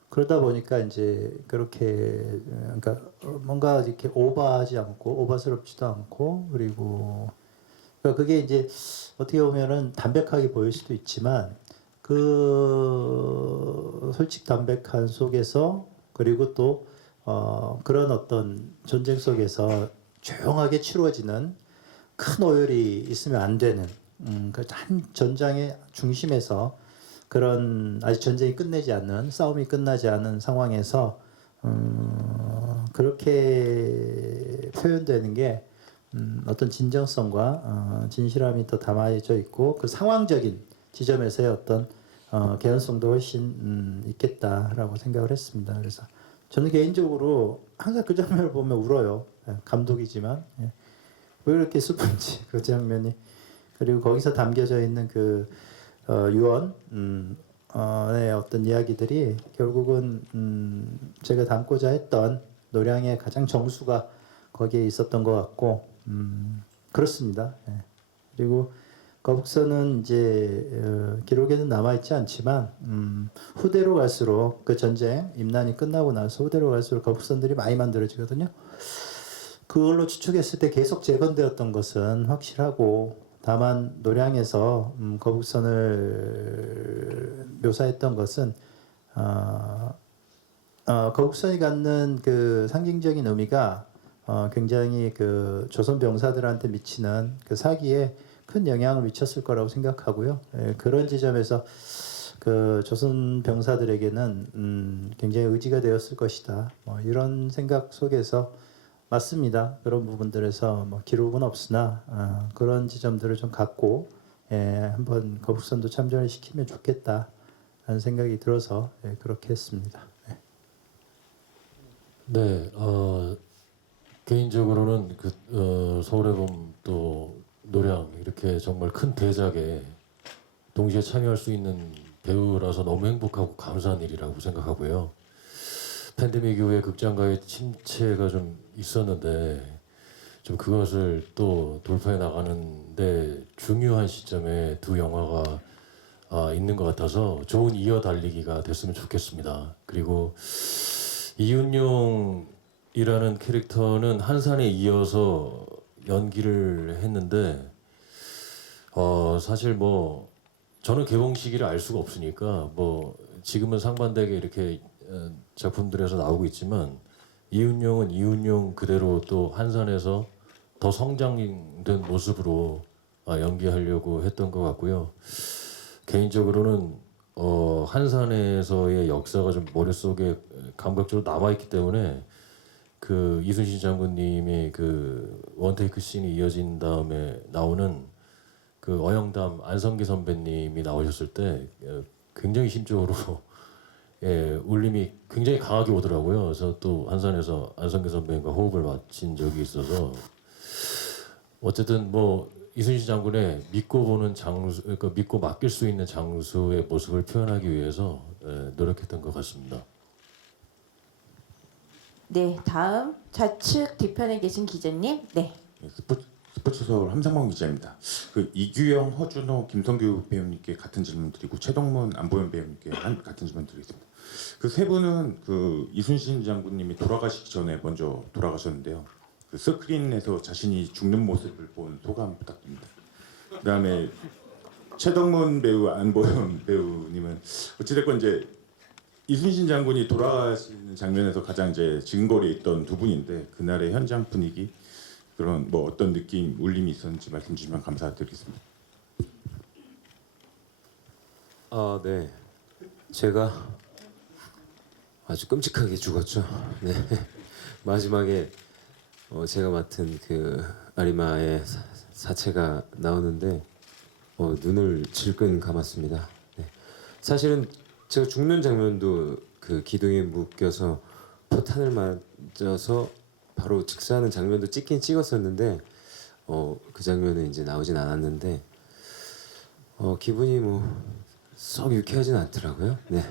그러다 보니까 이제 그렇게 그러니까 뭔가 이렇게 오버하지 않고 오버스럽지도 않고 그리고 그러니까 그게 이제 어떻게 보면은 담백하게 보일 수도 있지만 그 솔직 담백한 속에서 그리고 또 그런 어떤 전쟁 속에서 조용하게 치루어지는 큰 오열이 있으면 안 되는 한 전장의 중심에서 그런 아직 전쟁이 끝내지 않는 싸움이 끝나지 않은 상황에서 그렇게 표현되는 게 어떤 진정성과 진실함이 더 담아져 있고 그 상황적인 지점에서의 어떤 개연성도 훨씬 있겠다라고 생각을 했습니다. 그래서 저는 개인적으로 항상 그 장면을 보면 울어요. 감독이지만 왜 이렇게 슬픈지 그 장면이 그리고 거기서 담겨져 있는 그 유언의 어떤 이야기들이 결국은 제가 담고자 했던 노량의 가장 정수가 거기에 있었던 것 같고 그렇습니다. 그리고 거북선은 이제 기록에는 남아있지 않지만 후대로 갈수록 그 전쟁 임난이 끝나고 나서 후대로 갈수록 거북선들이 많이 만들어지거든요. 그걸로 추측했을 때 계속 재건되었던 것은 확실하고 다만 노량에서 거북선을 묘사했던 것은 거북선이 갖는 그 상징적인 의미가 굉장히 그 조선 병사들한테 미치는 그 사기에 큰 영향을 미쳤을 거라고 생각하고요. 그런 지점에서 그 조선 병사들에게는 굉장히 의지가 되었을 것이다. 뭐 이런 생각 속에서 맞습니다. 그런 부분들에서 뭐 기록은 없으나 그런 지점들을 좀 갖고 한번 거북선도 참전을 시키면 좋겠다라는 생각이 들어서 그렇게 했습니다. 네, 개인적으로는 서울의 봄 또 노량 이렇게 정말 큰 대작에 동시에 참여할 수 있는 배우라서 너무 행복하고 감사한 일이라고 생각하고요. 팬데믹 이후에 극장가의 침체가 좀 있었는데 좀 그것을 또 돌파해 나가는데 중요한 시점에 두 영화가 있는 것 같아서 좋은 이어달리기가 됐으면 좋겠습니다. 그리고 이윤용이라는 캐릭터는 한산에 이어서 연기를 했는데 사실 뭐 저는 개봉 시기를 알 수가 없으니까 뭐 지금은 상반되게 이렇게 작품들에서 나오고 있지만 이윤용은 이윤용 그대로 또 한산에서 더 성장된 모습으로 연기하려고 했던 것 같고요. 개인적으로는 한산에서의 역사가 좀 머릿속에 감각적으로 남아있기 때문에 그 이순신 장군님이 그 원테이크 씬이 이어진 다음에 나오는 그 어영담 안성기 선배님이 나오셨을 때 굉장히 심적으로 울림이 굉장히 강하게 오더라고요. 그래서 또 한산에서 안성기 선배님과 호흡을 맞춘 적이 있어서 어쨌든 뭐 이순신 장군의 믿고 보는 장수, 그러니까 믿고 맡길 수 있는 장수의 모습을 표현하기 위해서 노력했던 것 같습니다. 네, 다음 좌측 뒤편에 계신 기자님. 네. 스포츠서울 함상범 기자입니다. 그 이규영, 허준호, 김성규 배우님께 같은 질문 드리고 최동문, 안보현 배우님께 같은 질문 드리겠습니다. 그 세 분은 그 이순신 장군님이 돌아가시기 전에 먼저 돌아가셨는데요. 그 스크린에서 자신이 죽는 모습을 본 소감 부탁드립니다. 그다음에 최동문 배우, 안보현 배우님은 어찌됐건 이제 이순신 장군이 돌아가시는 장면에서 가장 이제 증거리에 있던 두 분인데 그날의 현장 분위기 그런 뭐 어떤 느낌, 울림이 있었는지 말씀 주시면 감사드리겠습니다. 네. 제가 아주 끔찍하게 죽었죠. 네. 마지막에 제가 맡은 그 아리마의 사체가 나오는데 눈을 질끈 감았습니다. 네. 사실은 제가 죽는 장면도 그 기둥에 묶여서 포탄을 맞아서 바로 즉사하는 장면도 찍긴 찍었었는데 그 장면은 이제 나오진 않았는데 기분이 뭐 썩 유쾌하진 않더라고요. 네.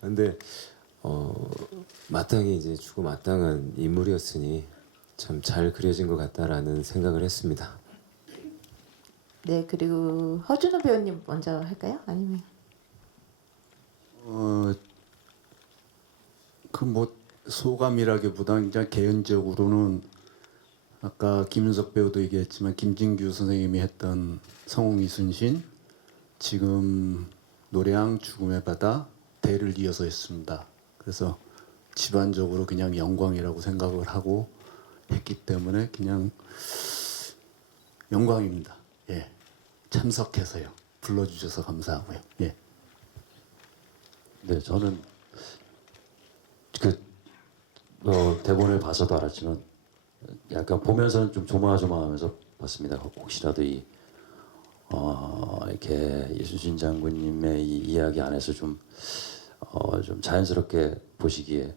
근데 마땅히 이제 죽고 마땅한 인물이었으니 참 잘 그려진 것 같다라는 생각을 했습니다. 네, 그리고 허준호 배우님 먼저 할까요? 아니면 그 뭐 소감이라기보다는 그냥 개인적으로는 아까 김윤석 배우도 얘기했지만 김진규 선생님이 했던 성웅 이순신, 지금 노래양 죽음의 바다, 대를 이어서 했습니다. 그래서 집안적으로 그냥 영광이라고 생각을 하고 했기 때문에 그냥 영광입니다. 예, 참석해서요. 불러주셔서 감사하고요. 예. 네, 저는 그 대본을 봐서도 알았지만 약간 보면서는 좀 조마조마하면서 봤습니다. 혹시라도 이렇게 이순신 장군님의 이 이야기 안에서 좀 자연스럽게 보시기에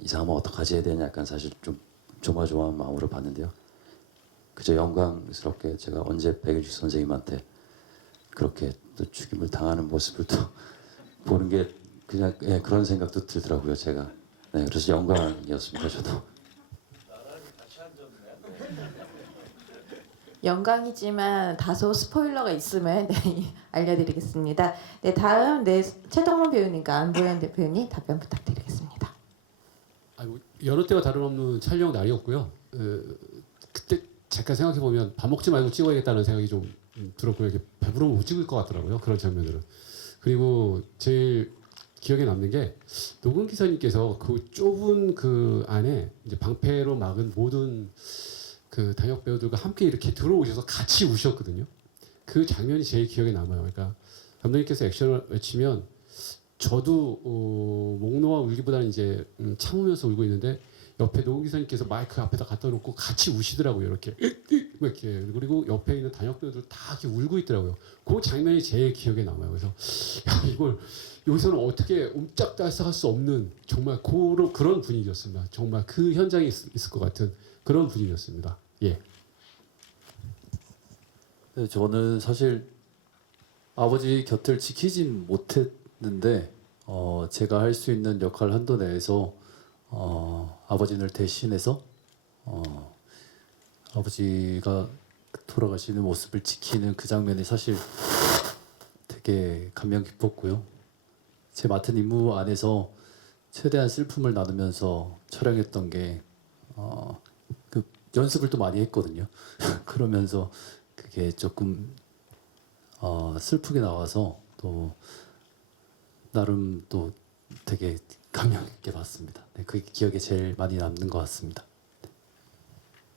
이상하면 어떡하지 해야 되냐 약간 사실 좀 조마조마한 마음으로 봤는데요. 그저 영광스럽게 제가 언제 백윤식 선생님한테 그렇게 또 죽임을 당하는 모습을 또 보는 게 그냥 그런 생각도 들더라고요. 제가 그래서 영광이었습니다. 저도. 영광이지만 다소 스포일러가 있으면 알려드리겠습니다. 네, 다음 최동문 배우님과 안보현 대표님 답변 부탁드리겠습니다. 여러 때와 다름없는 촬영 날이었고요. 그때 잠깐 생각해 보면 밥 먹지 말고 찍어야겠다는 생각이 좀 들었고요. 이렇게 배부르면 못 찍을 것 같더라고요. 그런 장면들은. 그리고 제일 기억에 남는 게 노근 기사님께서 그 좁은 그 안에 이제 방패로 막은 모든 그 단역 배우들과 함께 이렇게 들어오셔서 같이 우셨거든요. 그 장면이 제일 기억에 남아요. 그러니까 감독님께서 액션을 외치면 저도 목 놓아 울기보다는 이제 참으면서 울고 있는데 옆에 노은 기사님께서 마이크 앞에다 갖다 놓고 같이 우시더라고요. 이렇게 그리고 옆에 있는 단역 배우들 다 이렇게 울고 있더라고요. 그 장면이 제일 기억에 남아요. 그래서 야, 이걸 여기서는 어떻게 옴짝달싹할 수 없는 정말 그런 분위기였습니다. 정말 그 현장에 있을 것 같은 그런 분위기였습니다. 예. 네, 저는 사실 아버지 곁을 지키진 못했는데 제가 할 수 있는 역할 한도 내에서 아버지를 대신해서 아버지가 돌아가시는 모습을 지키는 그 장면이 사실 되게 감명 깊었고요. 제 맡은 임무 안에서 최대한 슬픔을 나누면서 촬영했던 게 그 연습을 또 많이 했거든요. 그러면서 그게 조금 슬프게 나와서 또 나름 또 되게 감명 깊게 봤습니다. 네, 그게 기억에 제일 많이 남는 것 같습니다.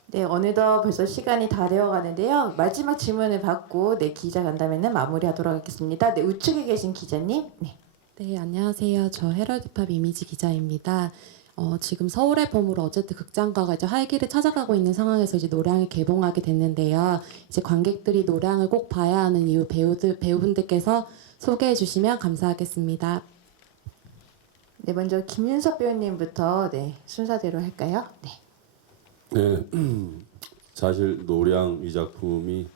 네, 어느덧 벌써 시간이 다 되어 가는데요. 마지막 질문을 받고 기자 간담회는 마무리하도록 하겠습니다. 네, 우측에 계신 기자님. 네. 네, 안녕하세요. 저 헤럴드팝 이미지 기자입니다. 지금 서울의 봄으로 어쨌든 극장가가 이제 활기를 찾아가고 있는 상황에서 이제 노량이 개봉하게 됐는데요. 이제 관객들이 노량을 꼭 봐야 하는 이유 배우분들께서 소개해 주시면 감사하겠습니다. 네, 먼저 김윤석 배우님부터 순서대로 할까요? 네. 네, 사실 노량 이 작품이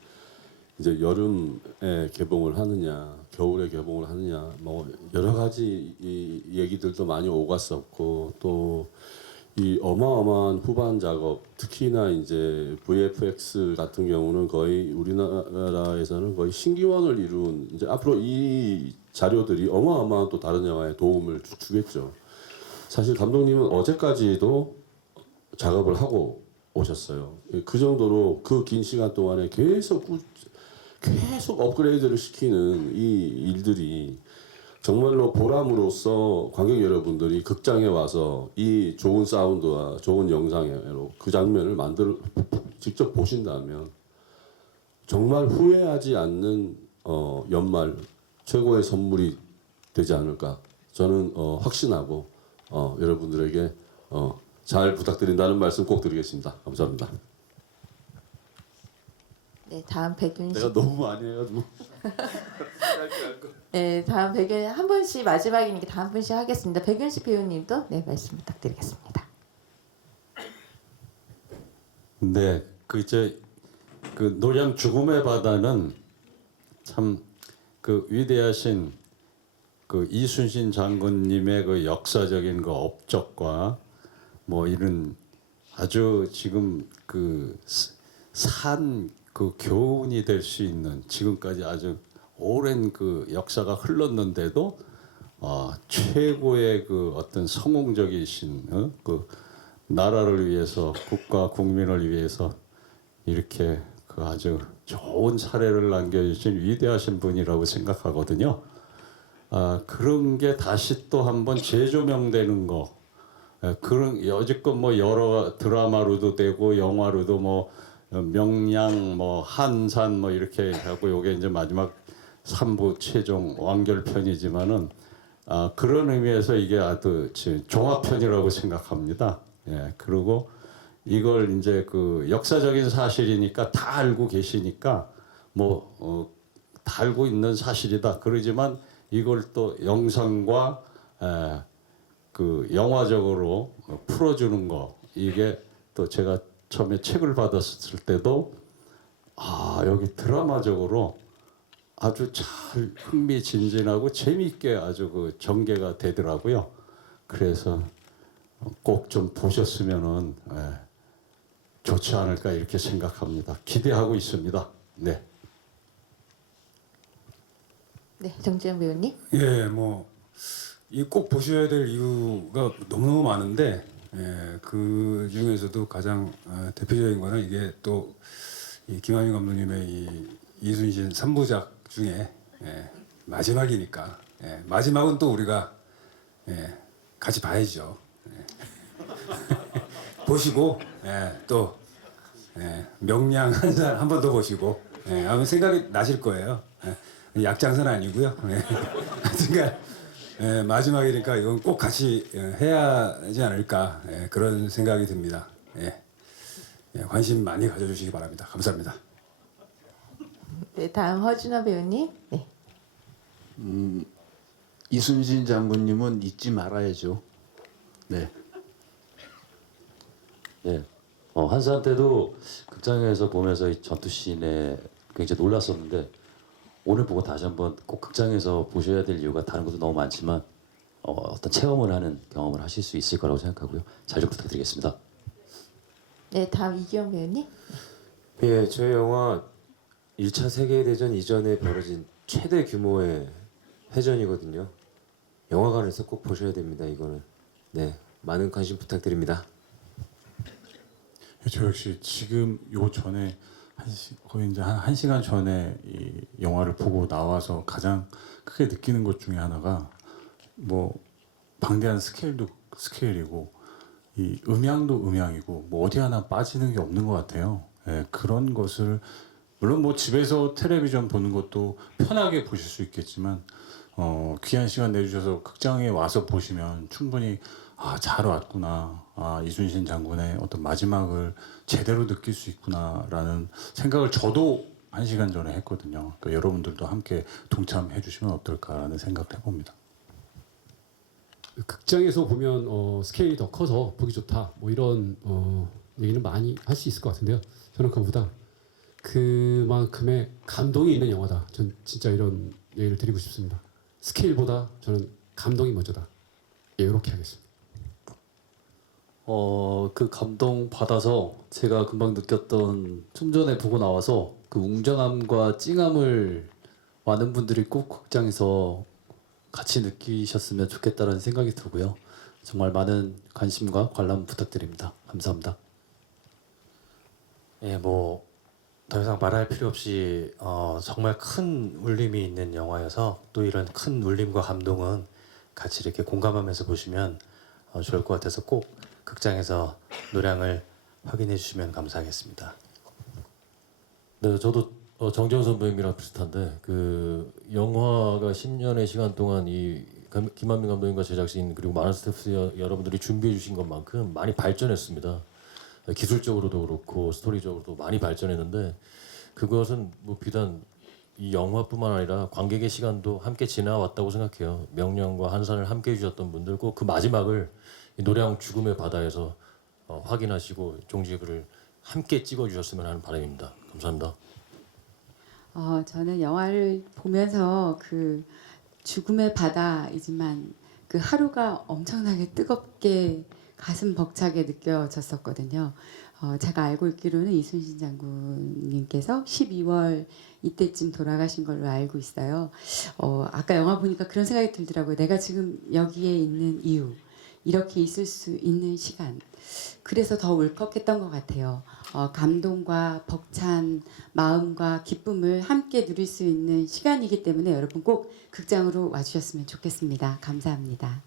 이제 여름에 개봉을 하느냐, 겨울에 개봉을 하느냐, 뭐 여러 가지 이 얘기들도 많이 오갔었고 또 이 어마어마한 후반 작업, 특히나 이제 VFX 같은 경우는 거의 우리나라에서는 거의 신기원을 이룬 이제 앞으로 이 자료들이 어마어마한 또 다른 영화에 도움을 주겠죠. 사실 감독님은 어제까지도 작업을 하고 오셨어요. 그 정도로 그 긴 시간 동안에 계속 업그레이드를 시키는 이 일들이 정말로 보람으로써 관객 여러분들이 극장에 와서 이 좋은 사운드와 좋은 영상으로 그 장면을 직접 보신다면 정말 후회하지 않는 연말 최고의 선물이 되지 않을까 저는 확신하고 여러분들에게 잘 부탁드린다는 말씀 꼭 드리겠습니다. 감사합니다. 네, 다음 백윤식. 내가 너무 많이 해가지고. 네, 다음 백윤 한 분씩 마지막이니까 다음 분씩 하겠습니다. 백윤식 배우님도 말씀 부탁드리겠습니다. 네, 그 노량 죽음의 바다는 참 그 위대하신 그 이순신 장군님의 그 역사적인 그 업적과 뭐 이런 아주 지금 그 교훈이 될 수 있는 지금까지 아주 오랜 그 역사가 흘렀는데도 최고의 그 어떤 성공적이신 그 나라를 위해서 국가 국민을 위해서 이렇게 그 아주 좋은 사례를 남겨주신 위대하신 분이라고 생각하거든요. 그런 게 다시 또 한번 재조명되는 거. 그런 여지껏 뭐 여러 드라마로도 되고 영화로도 뭐 명량 뭐 한산 뭐 이렇게 하고 요게 이제 마지막 3부 최종 완결편이지만은 그런 의미에서 이게 아주 종합편이라고 생각합니다. 예, 그리고 이걸 이제 그 역사적인 사실이니까 다 알고 계시니까 다 알고 있는 사실이다. 그러지만 이걸 또 영상과 그 영화적으로 풀어주는 거 이게 또 제가 처음에 책을 받았을 때도 여기 드라마적으로 아주 잘 흥미진진하고 재미있게 아주 그 전개가 되더라고요. 그래서 꼭 좀 보셨으면은 좋지 않을까 이렇게 생각합니다. 기대하고 있습니다. 네. 네, 정지현 배우님. 예, 뭐 이 꼭 보셔야 될 이유가 너무너무 많은데 그 중에서도 가장 대표적인 거는 이게 또 이 김하민 감독님의 이 이순신 3부작 중에 마지막이니까 마지막은 또 우리가 같이 봐야죠. 보시고 또 명량 한산 한 번 더 보시고 아마 생각이 나실 거예요. 약장사는 아니고요. 하여튼간 마지막이니까 이건 꼭 같이 해야 하지 않을까 그런 생각이 듭니다. 관심 많이 가져주시기 바랍니다. 감사합니다. 네, 다음 허준호 배우님. 네. 이순신 장군님은 잊지 말아야죠. 네. 네. 한산 때도 극장에서 보면서 이 전투씬에 굉장히 놀랐었는데 오늘 보고 다시 한번 꼭 극장에서 보셔야 될 이유가 다른 것도 너무 많지만 어떤 체험을 하는 경험을 하실 수 있을 거라고 생각하고요. 잘 좀 부탁드리겠습니다. 네, 다음 이기영 배우님. 예, 저희 영화 1차 세계대전 이전에 벌어진 최대 규모의 해전이거든요. 영화관에서 꼭 보셔야 됩니다. 이거는. 네, 많은 관심 부탁드립니다. 저 역시 지금 요 전에 거의 이제 한 시간 전에 이 영화를 보고 나와서 가장 크게 느끼는 것 중에 하나가 뭐 방대한 스케일도 스케일이고 이 음향도 음향이고 뭐 어디 하나 빠지는 게 없는 것 같아요. 예, 그런 것을 물론 뭐 집에서 텔레비전 보는 것도 편하게 보실 수 있겠지만 귀한 시간 내주셔서 극장에 와서 보시면 충분히 잘 왔구나, 이순신 장군의 어떤 마지막을 제대로 느낄 수 있구나라는 생각을 저도 1시간 전에 했거든요. 그러니까 여러분들도 함께 동참해 주시면 어떨까라는 생각을 해봅니다. 극장에서 보면 스케일이 더 커서 보기 좋다 뭐 이런 얘기는 많이 할 수 있을 것 같은데요. 저는 그보다 그만큼의 감동이 있는 영화다. 전 진짜 이런 얘기를 드리고 싶습니다. 스케일보다 저는 감동이 먼저다. 예, 이렇게 하겠습니다. 그 감동 받아서 제가 금방 느꼈던 좀 전에 보고 나와서 그 웅장함과 찡함을 많은 분들이 꼭 극장에서 같이 느끼셨으면 좋겠다라는 생각이 들고요. 정말 많은 관심과 관람 부탁드립니다. 감사합니다. 예, 뭐 더 이상 말할 필요 없이 정말 큰 울림이 있는 영화여서 또 이런 큰 울림과 감동은 같이 이렇게 공감하면서 보시면 좋을 것 같아서 꼭 극장에서 노량을 확인해 주시면 감사하겠습니다. 네, 저도 정재훈 선배님이랑 비슷한데 그 영화가 10년의 시간 동안 이 김한민 감독님과 제작진 그리고 많은 스태프 여러분들이 준비해 주신 것만큼 많이 발전했습니다. 기술적으로도 그렇고 스토리적으로도 많이 발전했는데 그것은 뭐 비단 이 영화뿐만 아니라 관객의 시간도 함께 지나왔다고 생각해요. 명령과 한산을 함께 해주셨던 분들 꼭 그 마지막을 이 노량 죽음의 바다에서 확인하시고 종지부를 함께 찍어주셨으면 하는 바람입니다. 감사합니다. 저는 영화를 보면서 그 죽음의 바다이지만 그 하루가 엄청나게 뜨겁게 가슴 벅차게 느껴졌었거든요. 제가 알고 있기로는 이순신 장군님께서 12월 이때쯤 돌아가신 걸로 알고 있어요. 아까 영화 보니까 그런 생각이 들더라고요. 내가 지금 여기에 있는 이유, 이렇게 있을 수 있는 시간. 그래서 더 울컥했던 것 같아요. 감동과 벅찬 마음과 기쁨을 함께 누릴 수 있는 시간이기 때문에 여러분 꼭 극장으로 와주셨으면 좋겠습니다. 감사합니다.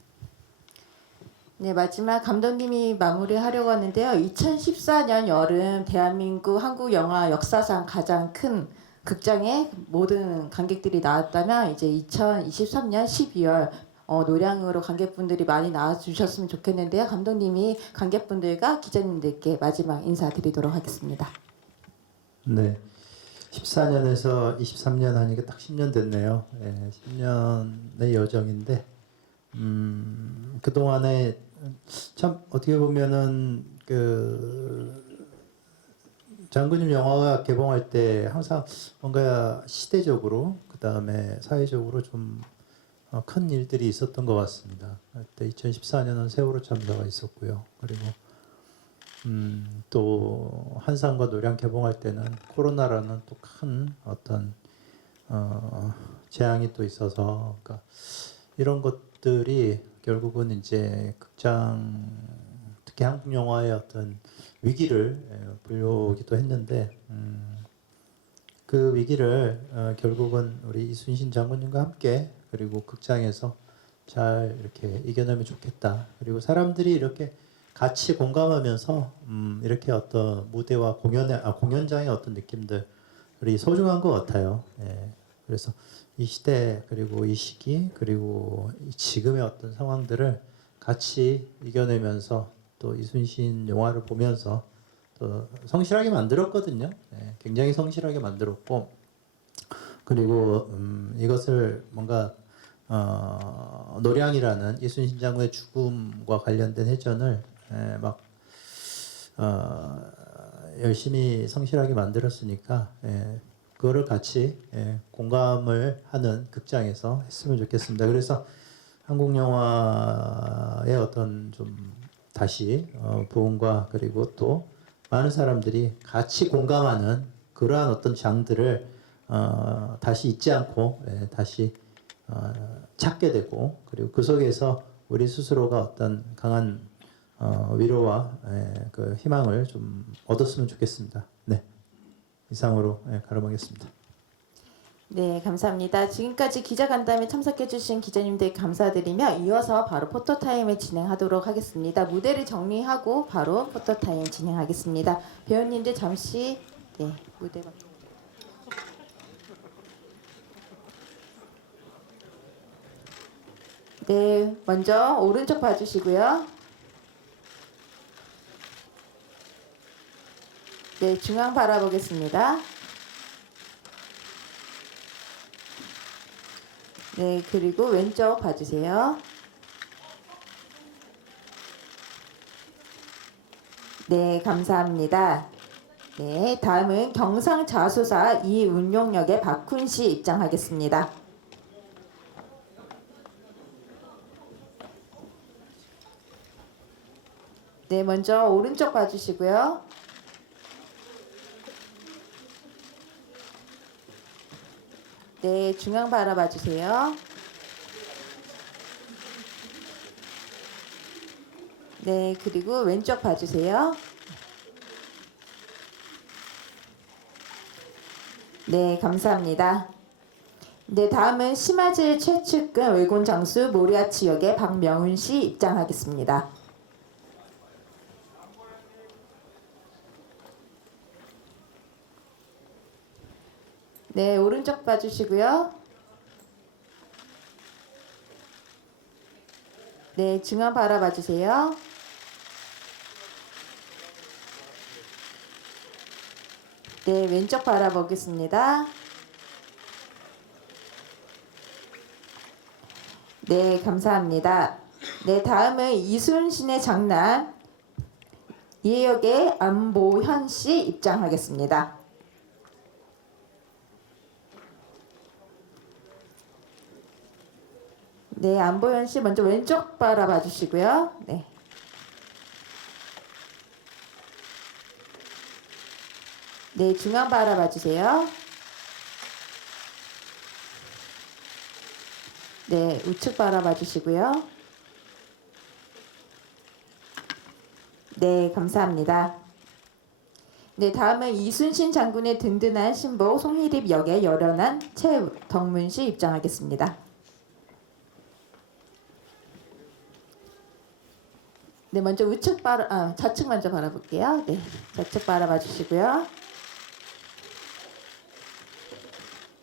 네, 마지막 감독님이 마무리하려고 하는데요. 2014년 여름 대한민국 한국 영화 역사상 가장 큰 극장에 모든 관객들이 나왔다면 이제 2023년 12월 노량으로 관객분들이 많이 나와주셨으면 좋겠는데요. 감독님이 관객분들과 기자님들께 마지막 인사드리도록 하겠습니다. 네, 14년에서 23년 하니까 딱 10년 됐네요. 10년의 여정인데 그동안에 참 어떻게 보면은 그 장군님 영화가 개봉할 때 항상 뭔가 시대적으로 그 다음에 사회적으로 좀 큰 일들이 있었던 것 같습니다. 그때 2014년은 세월호 참사가 있었고요. 그리고 또 한산과 노량 개봉할 때는 코로나라는 또 큰 어떤 재앙이 또 있어서 그러니까 이런 것들이 결국은 이제 극장 특히 한국 영화의 어떤 위기를 불러오기도 했는데 그 위기를 결국은 우리 이순신 장군님과 함께 그리고 극장에서 잘 이렇게 이겨내면 좋겠다. 그리고 사람들이 이렇게 같이 공감하면서 이렇게 어떤 무대와 공연장의 어떤 느낌들이 소중한 것 같아요. 그래서 이 시대 그리고 이 시기 그리고 지금의 어떤 상황들을 같이 이겨내면서 또 이순신 영화를 보면서 또 성실하게 만들었거든요. 굉장히 성실하게 만들었고 그리고 이것을 뭔가 노량이라는 이순신 장군의 죽음과 관련된 해전을 막 열심히 성실하게 만들었으니까 그거를 같이 공감을 하는 극장에서 했으면 좋겠습니다. 그래서 한국 영화의 어떤 좀 다시 부흥과 그리고 또 많은 사람들이 같이 공감하는 그러한 어떤 장들을 다시 잊지 않고 다시 찾게 되고 그리고 그 속에서 우리 스스로가 어떤 강한 위로와 그 희망을 좀 얻었으면 좋겠습니다. 네, 이상으로 가름하겠습니다. 네, 감사합니다. 지금까지 기자간담회 참석해주신 기자님들 감사드리며 이어서 바로 포토타임을 진행하도록 하겠습니다. 무대를 정리하고 바로 포토타임 진행하겠습니다. 배우님들 잠시 무대 네, 먼저 오른쪽 봐주시고요. 네, 중앙 바라보겠습니다. 네, 그리고 왼쪽 봐주세요. 네, 감사합니다. 네, 다음은 경상자수사 이운용 역의 박훈 씨 입장하겠습니다. 네, 먼저 오른쪽 봐주시고요. 네, 중앙 바라봐 주세요. 네, 그리고 왼쪽 봐주세요. 네, 감사합니다. 네, 다음은 심화질 최측근 외곤 장수 모리아치 역의 박명훈 씨 입장하겠습니다. 네, 오른쪽 봐주시고요. 네, 중앙 바라봐 주세요. 네, 왼쪽 바라보겠습니다. 네, 감사합니다. 네, 다음은 이순신의 장남 이역의 안보현 씨 입장하겠습니다. 네, 안보현 씨 먼저 왼쪽 바라봐 주시고요. 네. 네, 중앙 바라봐 주세요. 네, 우측 바라봐 주시고요. 네, 감사합니다. 네, 다음은 이순신 장군의 든든한 신보 송희립 역의 열연한 최덕문 씨 입장하겠습니다. 네, 먼저 좌측 먼저 바라볼게요. 네, 좌측 바라봐 주시고요.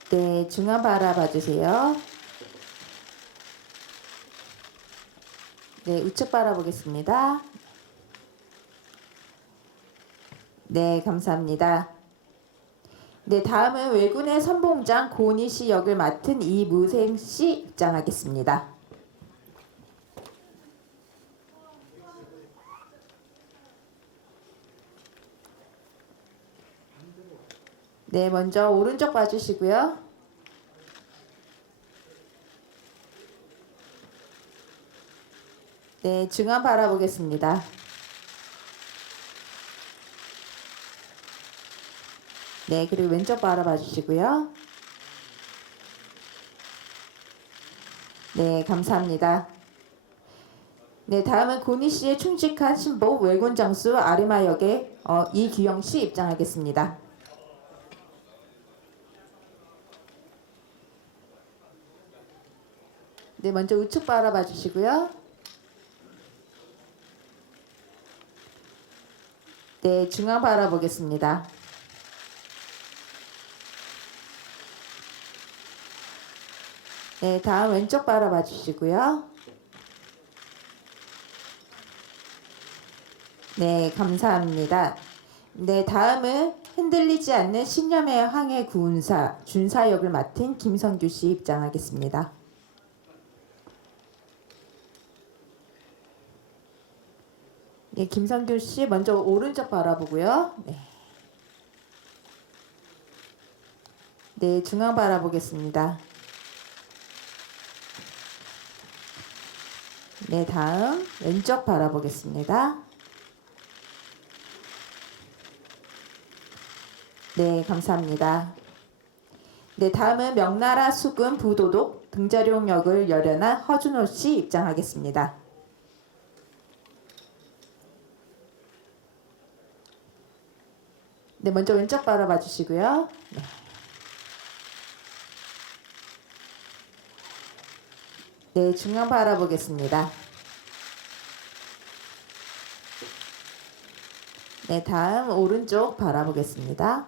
네, 중앙 바라봐 주세요. 네, 우측 바라보겠습니다. 네, 감사합니다. 네, 다음은 외군의 선봉장 고니시 역을 맡은 이무생 씨 입장하겠습니다. 네, 먼저 오른쪽 봐주시고요. 네, 중앙 바라보겠습니다. 네, 그리고 왼쪽 바라봐 주시고요. 네, 감사합니다. 네, 다음은 고니 씨의 충직한 신복 외곤 장수 아르마 역의 이규영 씨 입장하겠습니다. 네, 먼저 우측 바라봐 주시고요. 네, 중앙 바라보겠습니다. 네, 다음 왼쪽 바라봐 주시고요. 네, 감사합니다. 네, 다음은 흔들리지 않는 신념의 항해 구운사 준사 역을 맡은 김성규 씨 입장하겠습니다. 네, 김성규 씨 먼저 오른쪽 바라보고요. 네. 네, 중앙 바라보겠습니다. 네, 다음 왼쪽 바라보겠습니다. 네, 감사합니다. 네, 다음은 명나라 수군 부도독 등자룡 역을 열연한 허준호 씨 입장하겠습니다. 네, 먼저 왼쪽 바라봐 주시고요. 네. 네, 중앙 바라보겠습니다. 네, 다음 오른쪽 바라보겠습니다.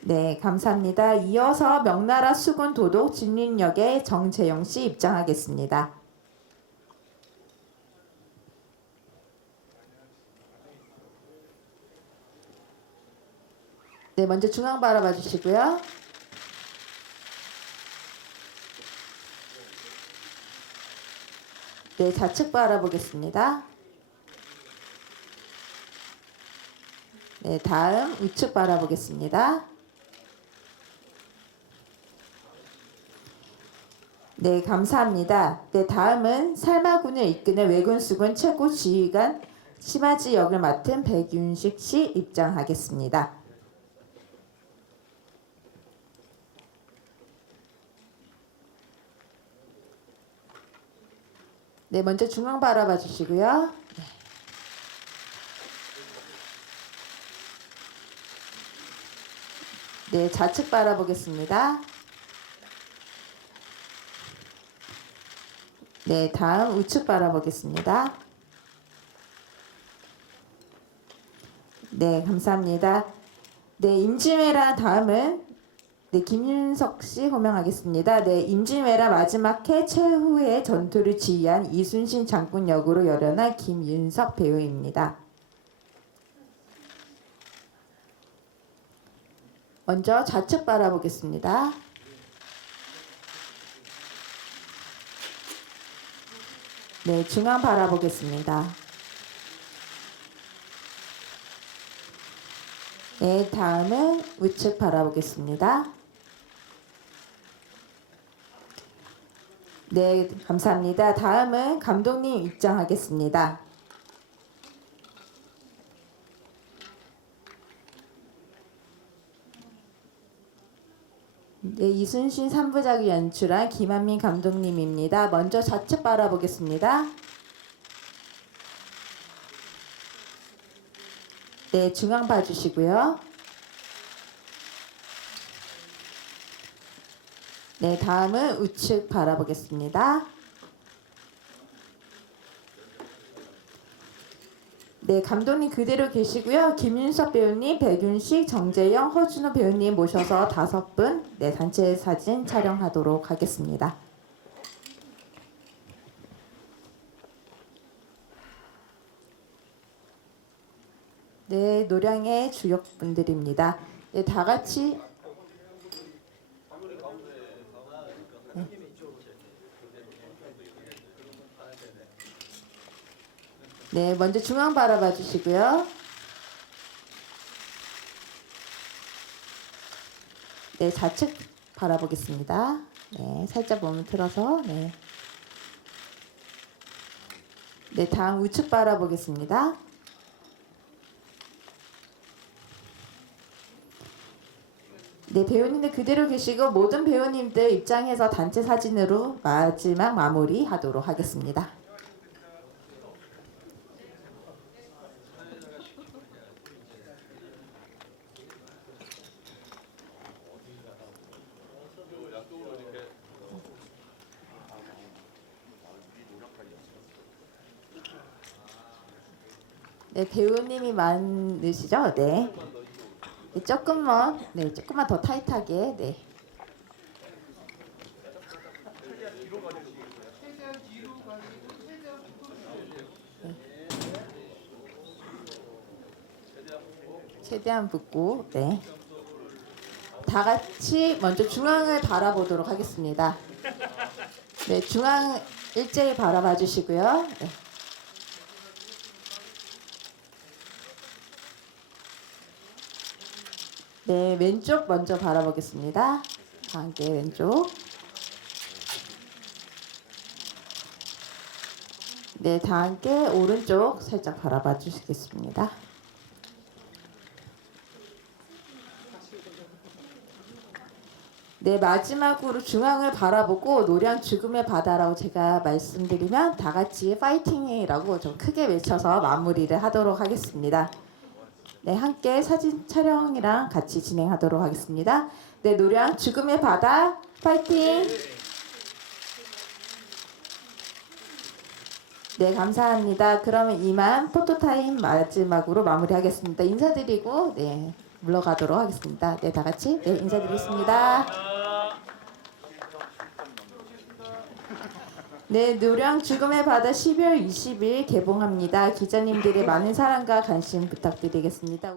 네, 감사합니다. 이어서 명나라 수군 도독 진린역의 정재영 씨 입장하겠습니다. 네, 먼저 중앙 바라봐 주시고요. 네, 좌측 바라보겠습니다. 네, 다음 우측 바라보겠습니다. 네, 감사합니다. 네, 다음은 살마군을 이끄는 왜군수군 최고 지휘관 심화지 역을 맡은 백윤식 씨 입장하겠습니다. 네, 먼저 중앙 바라봐 주시고요. 네, 좌측 바라보겠습니다. 네, 다음 우측 바라보겠습니다. 네, 감사합니다. 네, 임진왜란 다음은 네, 김윤석 씨 호명하겠습니다. 네, 임진왜란 마지막 해 최후의 전투를 지휘한 이순신 장군 역으로 열연한 김윤석 배우입니다. 먼저 좌측 바라보겠습니다. 네, 중앙 바라보겠습니다. 네, 다음은 우측 바라보겠습니다. 네, 감사합니다. 다음은 감독님 입장하겠습니다. 네, 이순신 3부작을 연출한 김한민 감독님입니다. 먼저 좌측 바라보겠습니다. 네, 중앙 봐주시고요. 네, 다음은 우측 바라보겠습니다. 네, 감독님 그대로 계시고요. 김윤석 배우님, 백윤식, 정재영, 허준호 배우님 모셔서 5분 네, 단체 사진 촬영하도록 하겠습니다. 네, 노량의 주역분들입니다. 네, 다 같이 네, 먼저 중앙 바라봐 주시고요. 네, 좌측 바라보겠습니다. 네, 살짝 몸을 틀어서 네. 네, 다음 우측 바라보겠습니다. 네, 배우님들 그대로 계시고 모든 배우님들 입장해서 단체 사진으로 마지막 마무리 하도록 하겠습니다. 네, 배우님이 많으시죠? 네. 네, 조금만 더 타이트하게. 네. 최대한 붓고, 네. 다 같이 먼저 중앙을 바라보도록 하겠습니다. 네, 중앙 일제히 바라봐 주시고요. 네. 네, 왼쪽 먼저 바라보겠습니다. 함께 왼쪽. 네, 다 함께 오른쪽 살짝 바라봐 주시겠습니다. 네, 마지막으로 중앙을 바라보고 노량 죽음의 바다라고 제가 말씀드리면 다 같이 파이팅이라고 좀 크게 외쳐서 마무리를 하도록 하겠습니다. 네, 함께 사진 촬영이랑 같이 진행하도록 하겠습니다. 네, 노량 죽음의 바다 파이팅! 네, 감사합니다. 그러면 이만 포토타임 마지막으로 마무리하겠습니다. 인사드리고 네, 물러가도록 하겠습니다. 네, 다 같이 네, 인사드리겠습니다. 네, 노량 죽음의 바다 12월 20일 개봉합니다. 기자님들의 많은 사랑과 관심 부탁드리겠습니다.